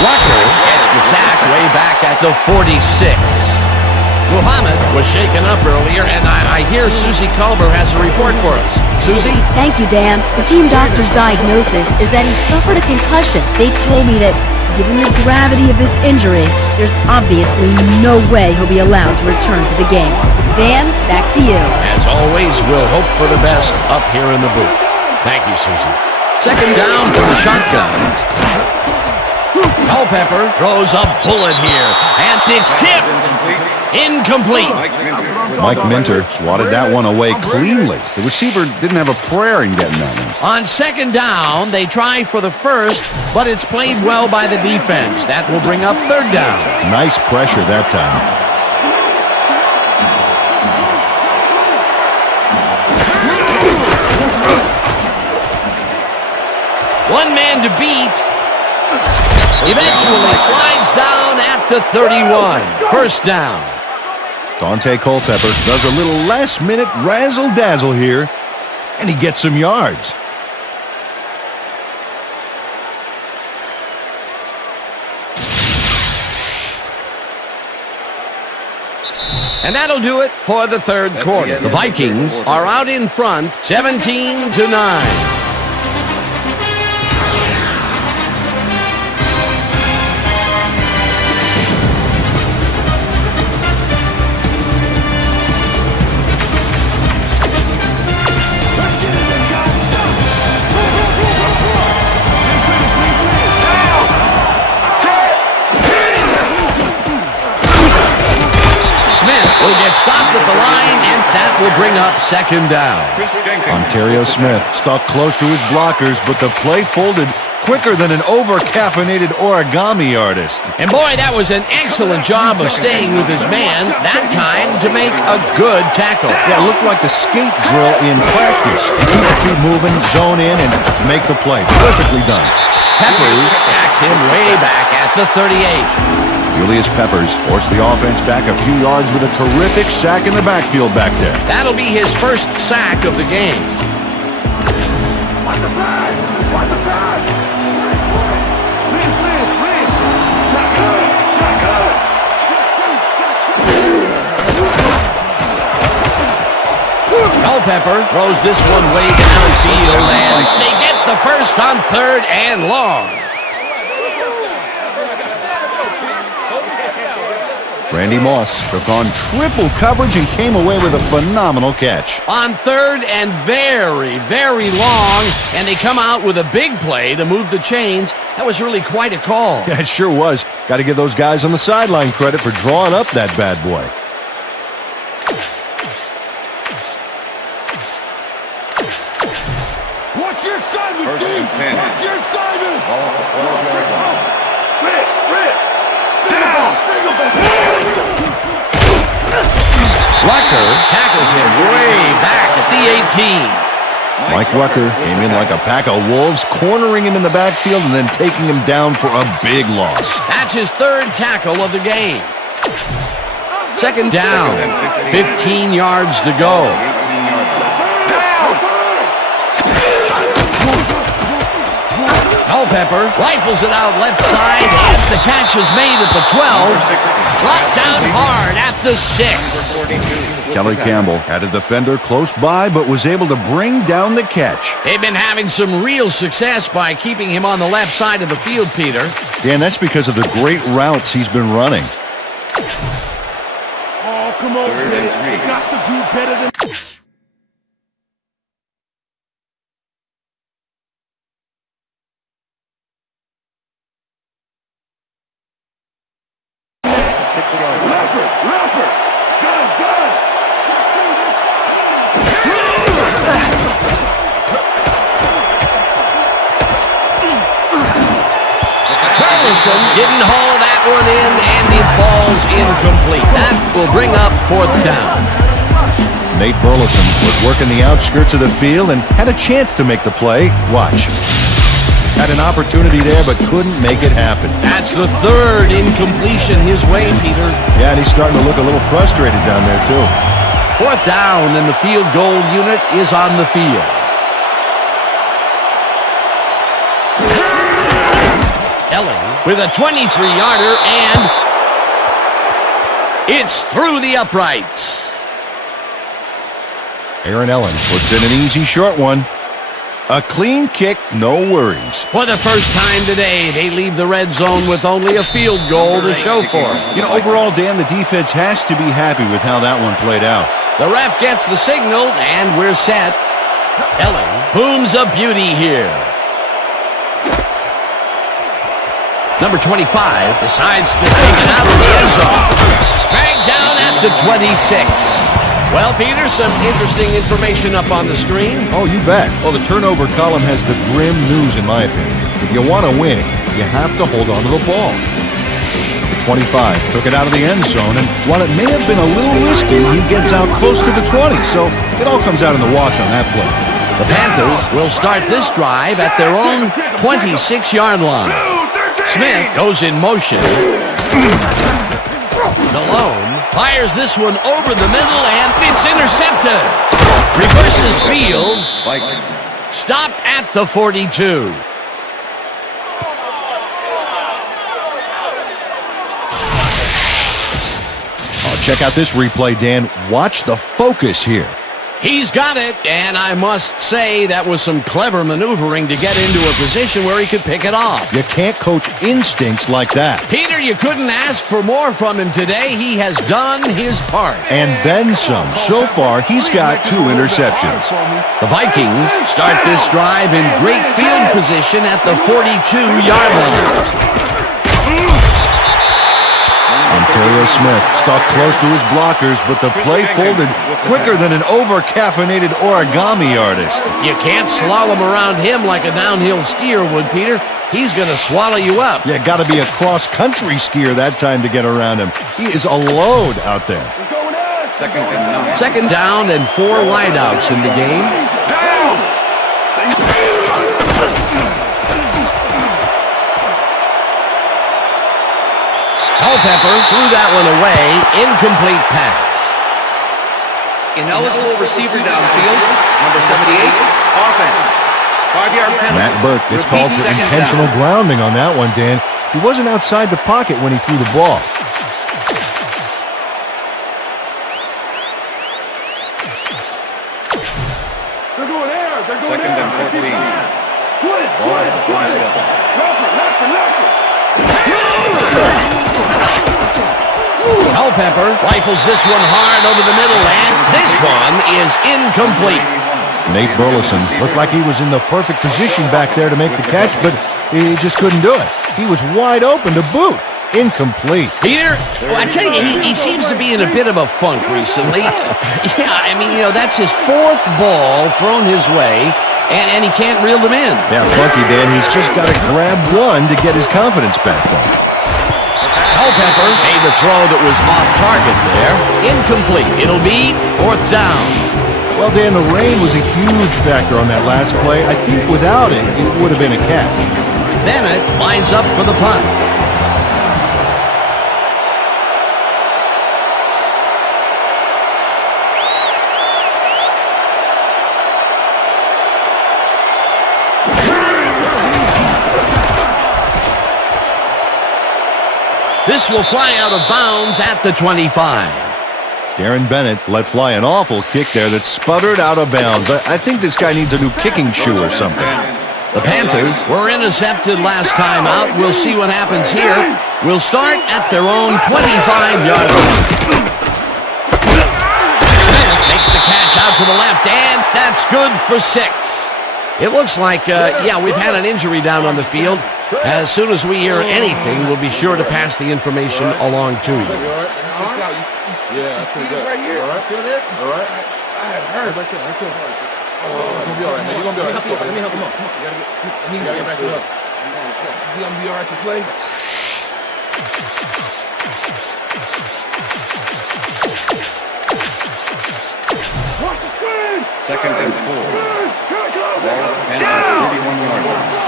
Rucker gets the sack way back at the 46. Muhammad was shaken up earlier, and I hear Susie Culber has a report for us. Susie? Thank you, Dan. The team doctor's diagnosis is that he suffered a concussion. They told me that, given the gravity of this injury, there's obviously no way he'll be allowed to return to the game. Dan, back to you. As always, we'll hope for the best up here in the booth. Thank you, Susie. Second down from the shotgun. Culpepper throws a bullet here, and it's tipped. Incomplete. Mike Minter swatted that one away cleanly. The receiver didn't have a prayer in getting that one. On second down, they try for the first, but it's played well by the defense. That will bring up third down. Nice pressure that time. One man to beat. Eventually slides down at the 31. First down. Dante Culpepper does a little last-minute razzle-dazzle here, and he gets some yards. And that'll do it for the third quarter. The Vikings are out in front, 17-9. Will get stopped at the line, and that will bring up second down. Ontario Smith stuck close to his blockers, but the play folded quicker than an over-caffeinated origami artist. And boy, that was an excellent job of staying with his man, that time to make a good tackle. Yeah, it looked like the skate drill in practice. Keep the feet moving, zone in, and make the play. Perfectly done. Peppers sacks him way back at the 38. Julius Peppers forced the offense back a few yards with a terrific sack in the backfield back there. That'll be his first sack of the game. Culpepper throws this one way downfield, and they get the first on 3rd and long. Randy Moss took on triple coverage and came away with a phenomenal catch. On 3rd and very, very long, and they come out with a big play to move the chains. That was really quite a call. Yeah, it sure was. Got to give those guys on the sideline credit for drawing up that bad boy. What's your assignment, First team? and 10. What's your assignment? Ball at the 12-yard line. Rucker tackles him way back at the 18. Mike Rucker came in like a pack of wolves, cornering him in the backfield and then taking him down for a big loss. That's his 3rd tackle of the game. 2nd down, 15 yards to go. Culpepper rifles it out left side, and the catch is made at the 12. Brought down hard at the 6. Kelly Campbell had a defender close by, but was able to bring down the catch. They've been having some real success by keeping him on the left side of the field, Peter. Dan, that's because of the great routes he's been running. Oh, come on, kid. You got to do better than... Didn't haul that one in, and it falls incomplete. That will bring up 4th down. Nate Burleson was working the outskirts of the field and had a chance to make the play. Watch. Had an opportunity there, but couldn't make it happen. That's the 3rd incompletion his way, Peter. Yeah, and he's starting to look a little frustrated down there, too. 4th down, and the field goal unit is on the field. Ellen with a 23-yarder, and it's through the uprights. Aaron Ellen puts in an easy short one. A clean kick, no worries. For the first time today, they leave the red zone with only a field goal to show for it. You know, overall, Dan, the defense has to be happy with how that one played out. The ref gets the signal, and we're set. Ellen booms a beauty here. Number 25 decides to take it out of the end zone. Dragged down at the 26. Well, Peter, some interesting information up on the screen. Oh, you bet. Well, the turnover column has the grim news, in my opinion. If you want to win, you have to hold on to the ball. The 25 took it out of the end zone, and while it may have been a little risky, he gets out close to the 20, so it all comes out in the wash on that play. The Panthers will start this drive at their own 26-yard line. Smith goes in motion. Malone fires this one over the middle, and it's intercepted. Reverses field. Stopped at the 42. Oh, check out this replay, Dan. Watch the focus here. He's got it, and I must say that was some clever maneuvering to get into a position where he could pick it off. You can't coach instincts like that. Peter, you couldn't ask for more from him today. He has done his part. And then some. So far, he's got 2 interceptions. The Vikings start this drive in great field position at the 42-yard line. Ontario Smith stuck close to his blockers, but the play folded quicker than an over-caffeinated origami artist. You can't slalom around him like a downhill skier would, Peter. he's going to swallow you up. Yeah, got to be a cross-country skier that time to get around him. He is a load out there. Second down and 4 wideouts in the game. Culpepper threw that one away. Incomplete pass. Ineligible receiver downfield, number 78, offense. 5-yard penalty. Matt Burke gets Repeat called for second intentional down. grounding on that one, Dan. He wasn't outside the pocket when he threw the ball. They're going there. They're going Second and 14. Ball at the 47. Culpepper rifles this one hard over the middle, and this one is incomplete. Nate Burleson looked like he was in the perfect position back there to make the catch, but he just couldn't do it. He was wide open to boot. Incomplete. Peter, I tell you, he seems to be in a bit of a funk recently. Yeah, I mean, that's his 4th ball thrown his way, and he can't reel them in. Yeah, funky, Dan. He's just got to grab one to get his confidence back, though. Culpepper made the throw that was off target there. Incomplete. It'll be 4th down. Well, Dan, the rain was a huge factor on that last play. I think without it, it would have been a catch. Bennett lines up for the punt. This will fly out of bounds at the 25. Darren Bennett let fly an awful kick there that sputtered out of bounds. I think this guy needs a new kicking shoe or something. The Panthers were intercepted last time out. We'll see what happens here. We'll start at their own 25-yard line. Smith makes the catch out to the left, and that's good for 6. It looks like, we've had an injury down on the field. As soon as we hear anything, we'll be sure to pass the information along to you. Yeah, that's pretty good. Right here. All right. Feel this? All right. I heard. Right there. You're gonna be all right, man. You're gonna be all right. Let me help him up. Come on. You gotta get back to us. You gonna be all right to play? Second and 4. Ball at the Panthers 31-yard line.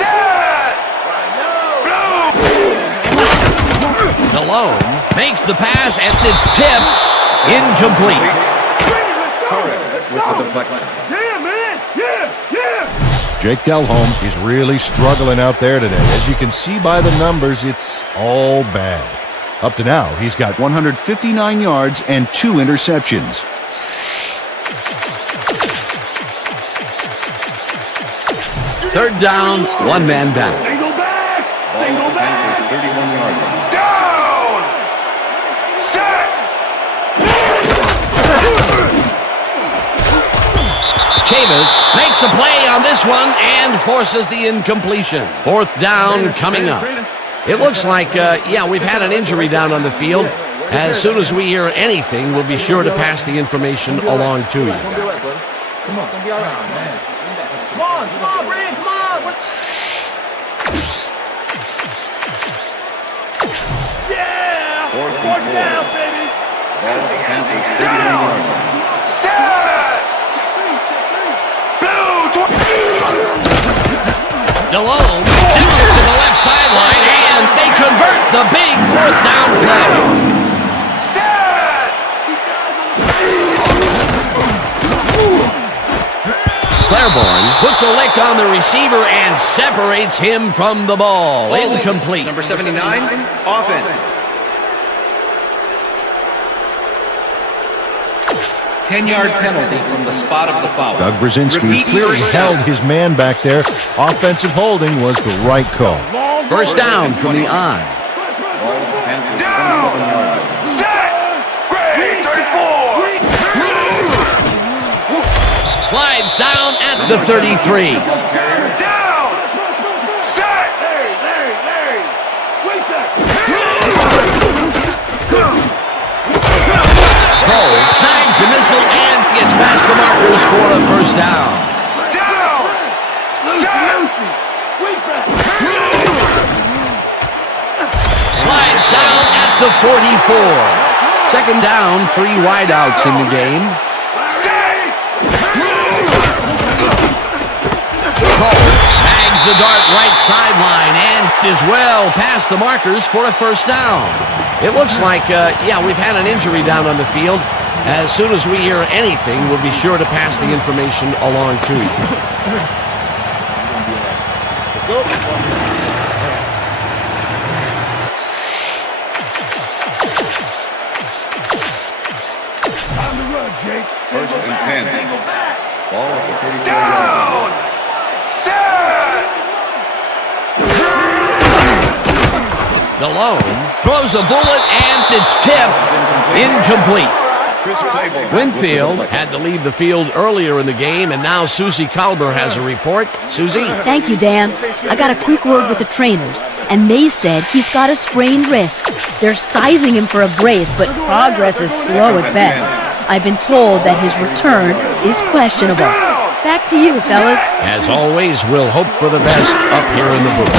Delhomme makes the pass, and it's tipped. Incomplete. With the deflection. Yeah, man. Yeah. Jake Delhomme is really struggling out there today. As you can see by the numbers, it's all bad. Up to now, he's got 159 yards and 2 interceptions. Third down, 1 man down. They go back. Ball at the Panthers 31-yard line. Chavis makes a play on this one and forces the incompletion. 4th down coming up. It looks like, we've had an injury down on the field. As soon as we hear anything, we'll be sure to pass the information along to you. Come on, it's gonna be all right, man. Come on, Brand, come on. Yeah. 4th and 4. Down, baby. Ball at the Panthers 31-yard line. Delhomme tips it to the left sideline, and they convert the big 4th down play. Claiborne puts a lick on the receiver and separates him from the ball. Incomplete. Number 79, offense. 10-yard penalty from the spot of the foul. Doug Brzezinski Repeat clearly first held down. his man back there. Offensive holding was the right call. First down from the eye. Ball at the Panthers 27-yard line. Slides down at the 33. Cole snags the missile and gets past the markers for a first down. the 44. Second down, 3 wideouts in the game. Cole snags the dart right sideline and is well past the markers for a first down. It looks like, we've had an injury down on the field. As soon as we hear anything, we'll be sure to pass the information along to you. Time to run, Jake. First and 10. Ball at the 34-yard line. DeLone throws a bullet and it's tipped. Incomplete. Winfield had to leave the field earlier in the game, and now Susie Kalber has a report. Susie? Thank you, Dan. I got a quick word with the trainers, and they said he's got a sprained wrist. They're sizing him for a brace, but progress is slow at best. I've been told that his return is questionable. Back to you, fellas. As always, we'll hope for the best up here in the booth.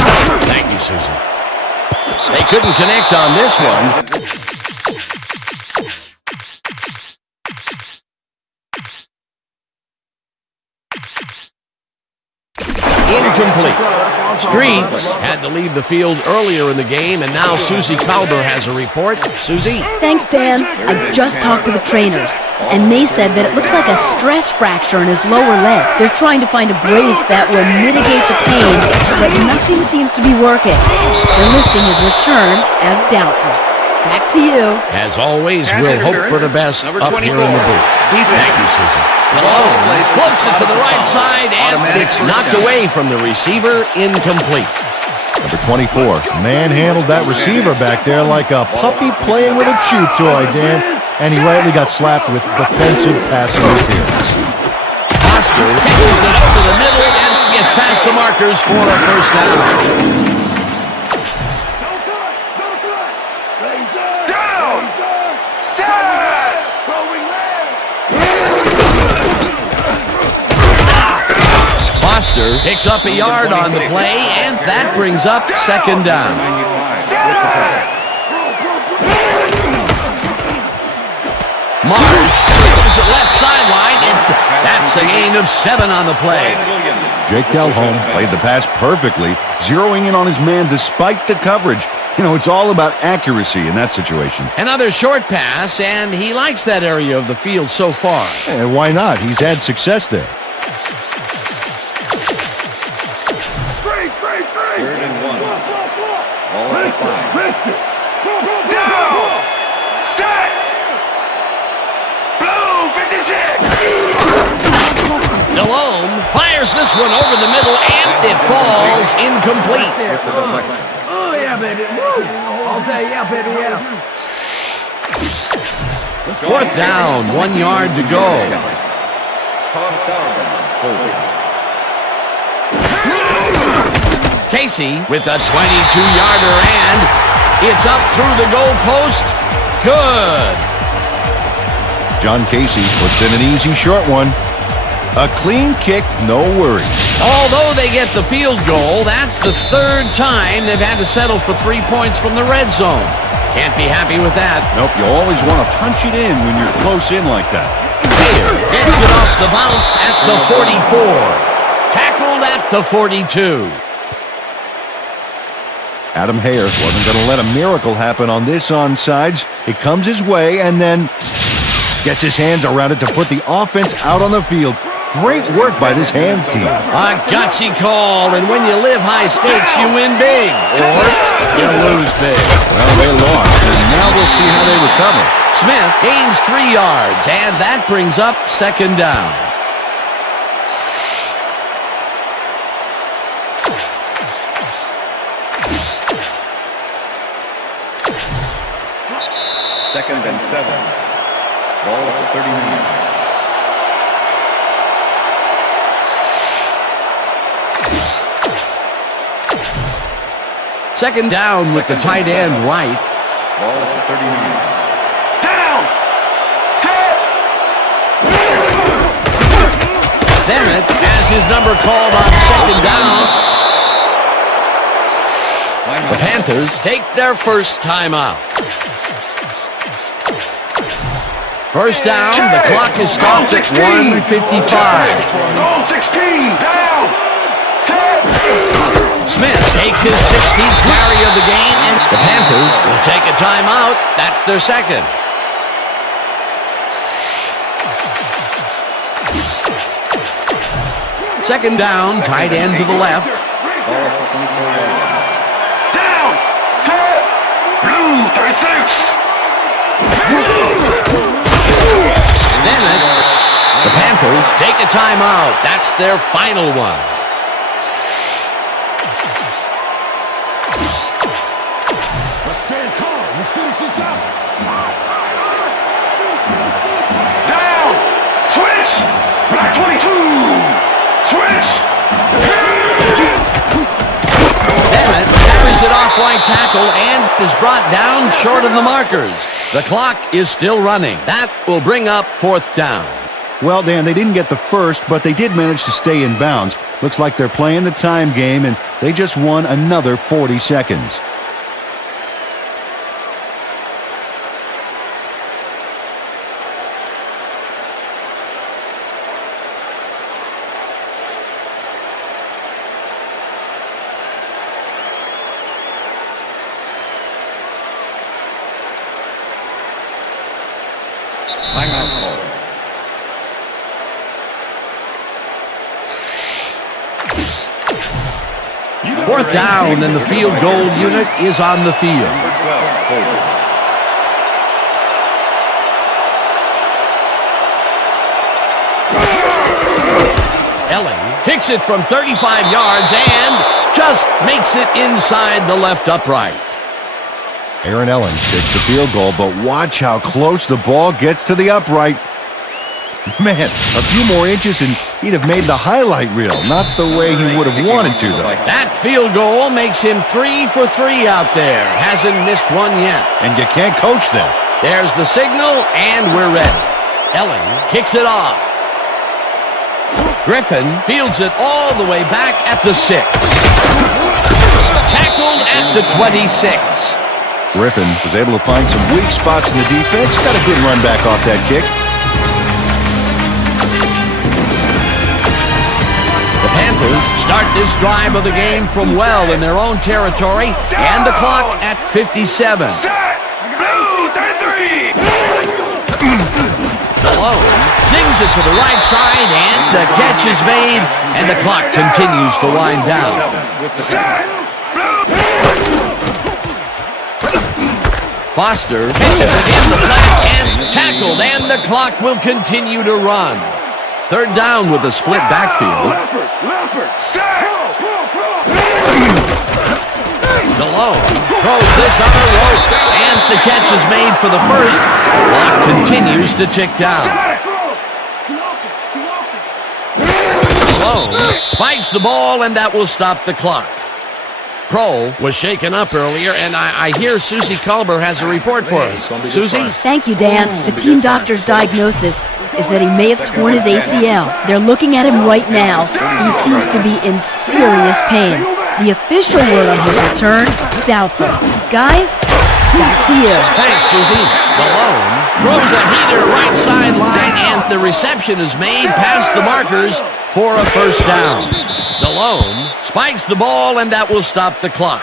Thank you, Susie. They couldn't connect on this one. Incomplete. Streets had to leave the field earlier in the game, and now Susie Kalber has a report. Susie? Thanks, Dan. I just talked to the trainers, and they said that it looks like a stress fracture in his lower leg. They're trying to find a brace that will mitigate the pain, but nothing seems to be working. They're listing his return as doubtful. Back to you. As always, we'll hope for the best up here in the booth. Thank you, Susie. Malone floats it to the right side, and it's knocked away from the receiver. Incomplete. Number 24 manhandled that receiver back there like a puppy playing with a chew toy, Dan. And he rightly got slapped with defensive pass interference. Oscar pitches it over the middle and gets past the markers for a first down. Foster picks up a yard on the play, and that brings up second down. Marsh pitches it left sideline, and that's a gain of 7 on the play. Jake Delhomme played the pass perfectly, zeroing in on his man despite the coverage. You know, it's all about accuracy in that situation. Another short pass, and he likes that area of the field so far. And why not? He's had success there. Third and 1. Ball at the 5. DeLone fires this one over the middle, and it falls incomplete. With the deflection. Oh, yeah, baby. Okay, yeah, baby, yeah. Fourth down, 1 yard to go. Todd Sauerbrunn holding. Casey with a 22-yarder, and it's up through the goal post. Good. John Casey puts in an easy short one. A clean kick, no worries. Although they get the field goal, that's the third time they've had to settle for 3 points from the red zone. Can't be happy with that. Nope, you always want to punch it in when you're close in like that. Taylor gets it off the bounce at the 44. Tackled at the 42. Adam Hayer wasn't going to let a miracle happen on this onside. It comes his way and then gets his hands around it to put the offense out on the field. Great work by this hands team. A gutsy call, and when you live high stakes, you win big, or you lose big. Well, they lost, and now we'll see how they recover. Smith gains 3 yards, and that brings up second down. Second and 7. Ball at the 39. Second down with the tight end right. Ball at the 39. Bennett has his number called on second down. The Panthers take their first timeout. First down, the clock is stopped at 1:55. Goal 16, down. Smith takes his 16th carry of the game, and the Panthers will take a timeout. That's their second. Second down, tight end to the left. Down. Set. Blue 36. Then the Panthers take a timeout. That's their final one. Let's stand tall. Let's finish this up. Down. Switch. Black 22. Switch. Bennett carries it off right tackle and is brought down short of the markers. The clock is still running. That will bring up fourth down. Well, Dan, they didn't get the first, but they did manage to stay in bounds. Looks like they're playing the time game, and they just won another 40 seconds. Timeout call. Fourth down, and the field goal unit is on the field. Number 12, forward. Elling kicks it from 35 yards and just makes it inside the left upright. Aaron Elling takes the field goal, but watch how close the ball gets to the upright. Man, a few more inches and he'd have made the highlight reel. Not the way he would have wanted to, though. That field goal makes him 3 for 3 out there. Hasn't missed one yet. And you can't coach that. There's the signal, and we're ready. Elling kicks it off. Griffin fields it all the way back at the 6. Tackled at the 26. Griffin was able to find some weak spots in the defense. Got a good run back off that kick. The Panthers start this drive of the game from well in their own territory, and the clock at 57. Blue 33. Malone sings it to the right side, and the catch is made, and the clock continues to wind down. Foster pitches it in the flat and tackled, and the clock will continue to run. Third down with a split backfield. Malone throws this on a rope, and the catch is made for the first. The clock continues to tick down. Malone spikes the ball, and that will stop the clock. Kroll was shaken up earlier, and I hear Susie Culber has a report for us. Susie? Thank you, Dan. The team doctor's diagnosis is that he may have torn his ACL. They're looking at him right now. He seems to be in serious pain. The official word on his return, doubtful. Guys, back to you. Thanks, Susie. Malone throws a heater right sideline, and the reception is made past the markers for a first down. Malone spikes the ball, and that will stop the clock.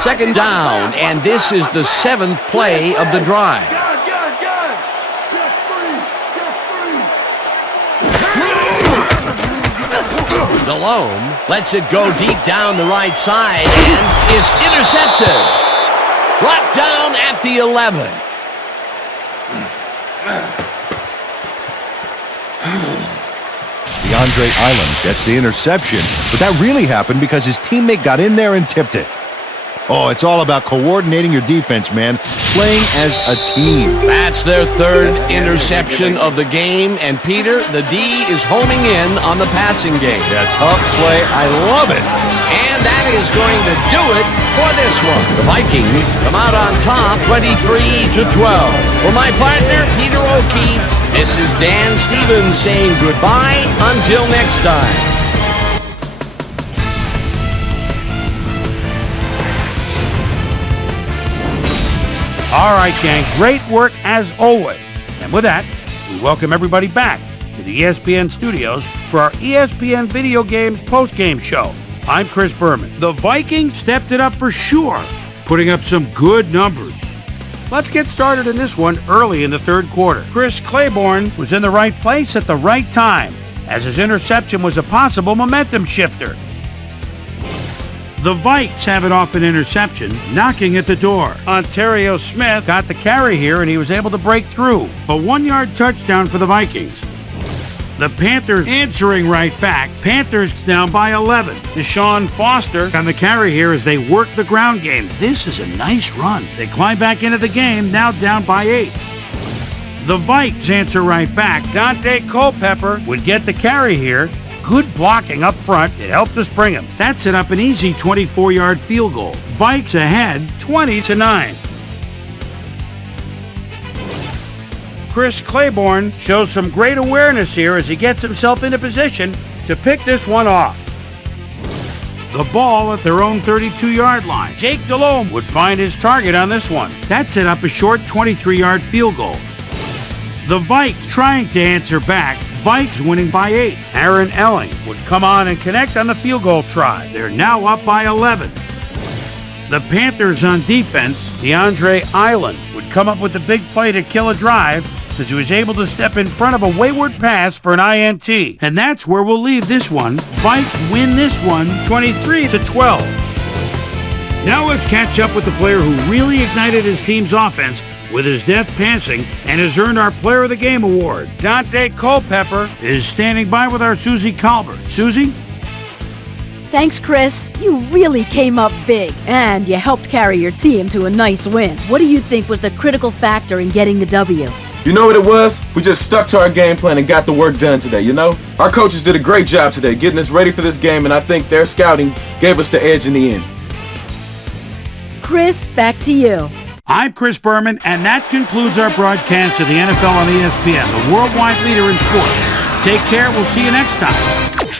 Second down, and this is the 7th play of the drive. Malone lets it go deep down the right side, and it's intercepted. Brought down at the 11. DeAndre Island gets the interception, but that really happened because his teammate got in there and tipped it. Oh, it's all about coordinating your defense, man. Playing as a team. That's their third interception of the game, and Peter, the D is homing in on the passing game. Yeah, tough play. I love it. And that is going to do it for this one. The Vikings come out on top 23-12. For my partner, Peter O'Keefe, this is Dan Stevens saying goodbye until next time. All right, gang, great work as always. And with that, we welcome everybody back to the ESPN studios for our ESPN Video Games post-game show. I'm Chris Berman. The Vikings stepped it up for sure, putting up some good numbers. Let's get started in this one early in the third quarter. Chris Claiborne was in the right place at the right time, as his interception was a possible momentum shifter. The Vikes have it off an interception, knocking at the door. Ontario Smith got the carry here and he was able to break through. A 1-yard touchdown for the Vikings. The Panthers answering right back. Panthers down by 11. Deshaun Foster on the carry here as they work the ground game. This is a nice run. They climb back into the game, now down by 8. The Vikes answer right back. Dante Culpepper would get the carry here. Good blocking up front. It helped to spring him. That set up an easy 24-yard field goal. Vikes ahead 20-9. Chris Claiborne shows some great awareness here as he gets himself into position to pick this one off. The ball at their own 32-yard line. Jake Delhomme would find his target on this one. That set up a short 23-yard field goal. The Vikes trying to answer back. Vikes winning by 8. Aaron Elling would come on and connect on the field goal try. They're now up by 11. The Panthers on defense, DeAndre Island would come up with the big play to kill a drive as he was able to step in front of a wayward pass for an INT. And that's where we'll leave this one. Vikes win this one 23-12. Now let's catch up with the player who really ignited his team's offense with his deft passing and has earned our Player of the Game award. Dante Culpepper is standing by with our Susie Colbert. Susie? Thanks, Chris. You really came up big, and you helped carry your team to a nice win. What do you think was the critical factor in getting the W? You know what it was? We just stuck to our game plan and got the work done today, you know? Our coaches did a great job today getting us ready for this game, and I think their scouting gave us the edge in the end. Chris, back to you. I'm Chris Berman, and that concludes our broadcast of the NFL on ESPN, the worldwide leader in sports. Take care. We'll see you next time.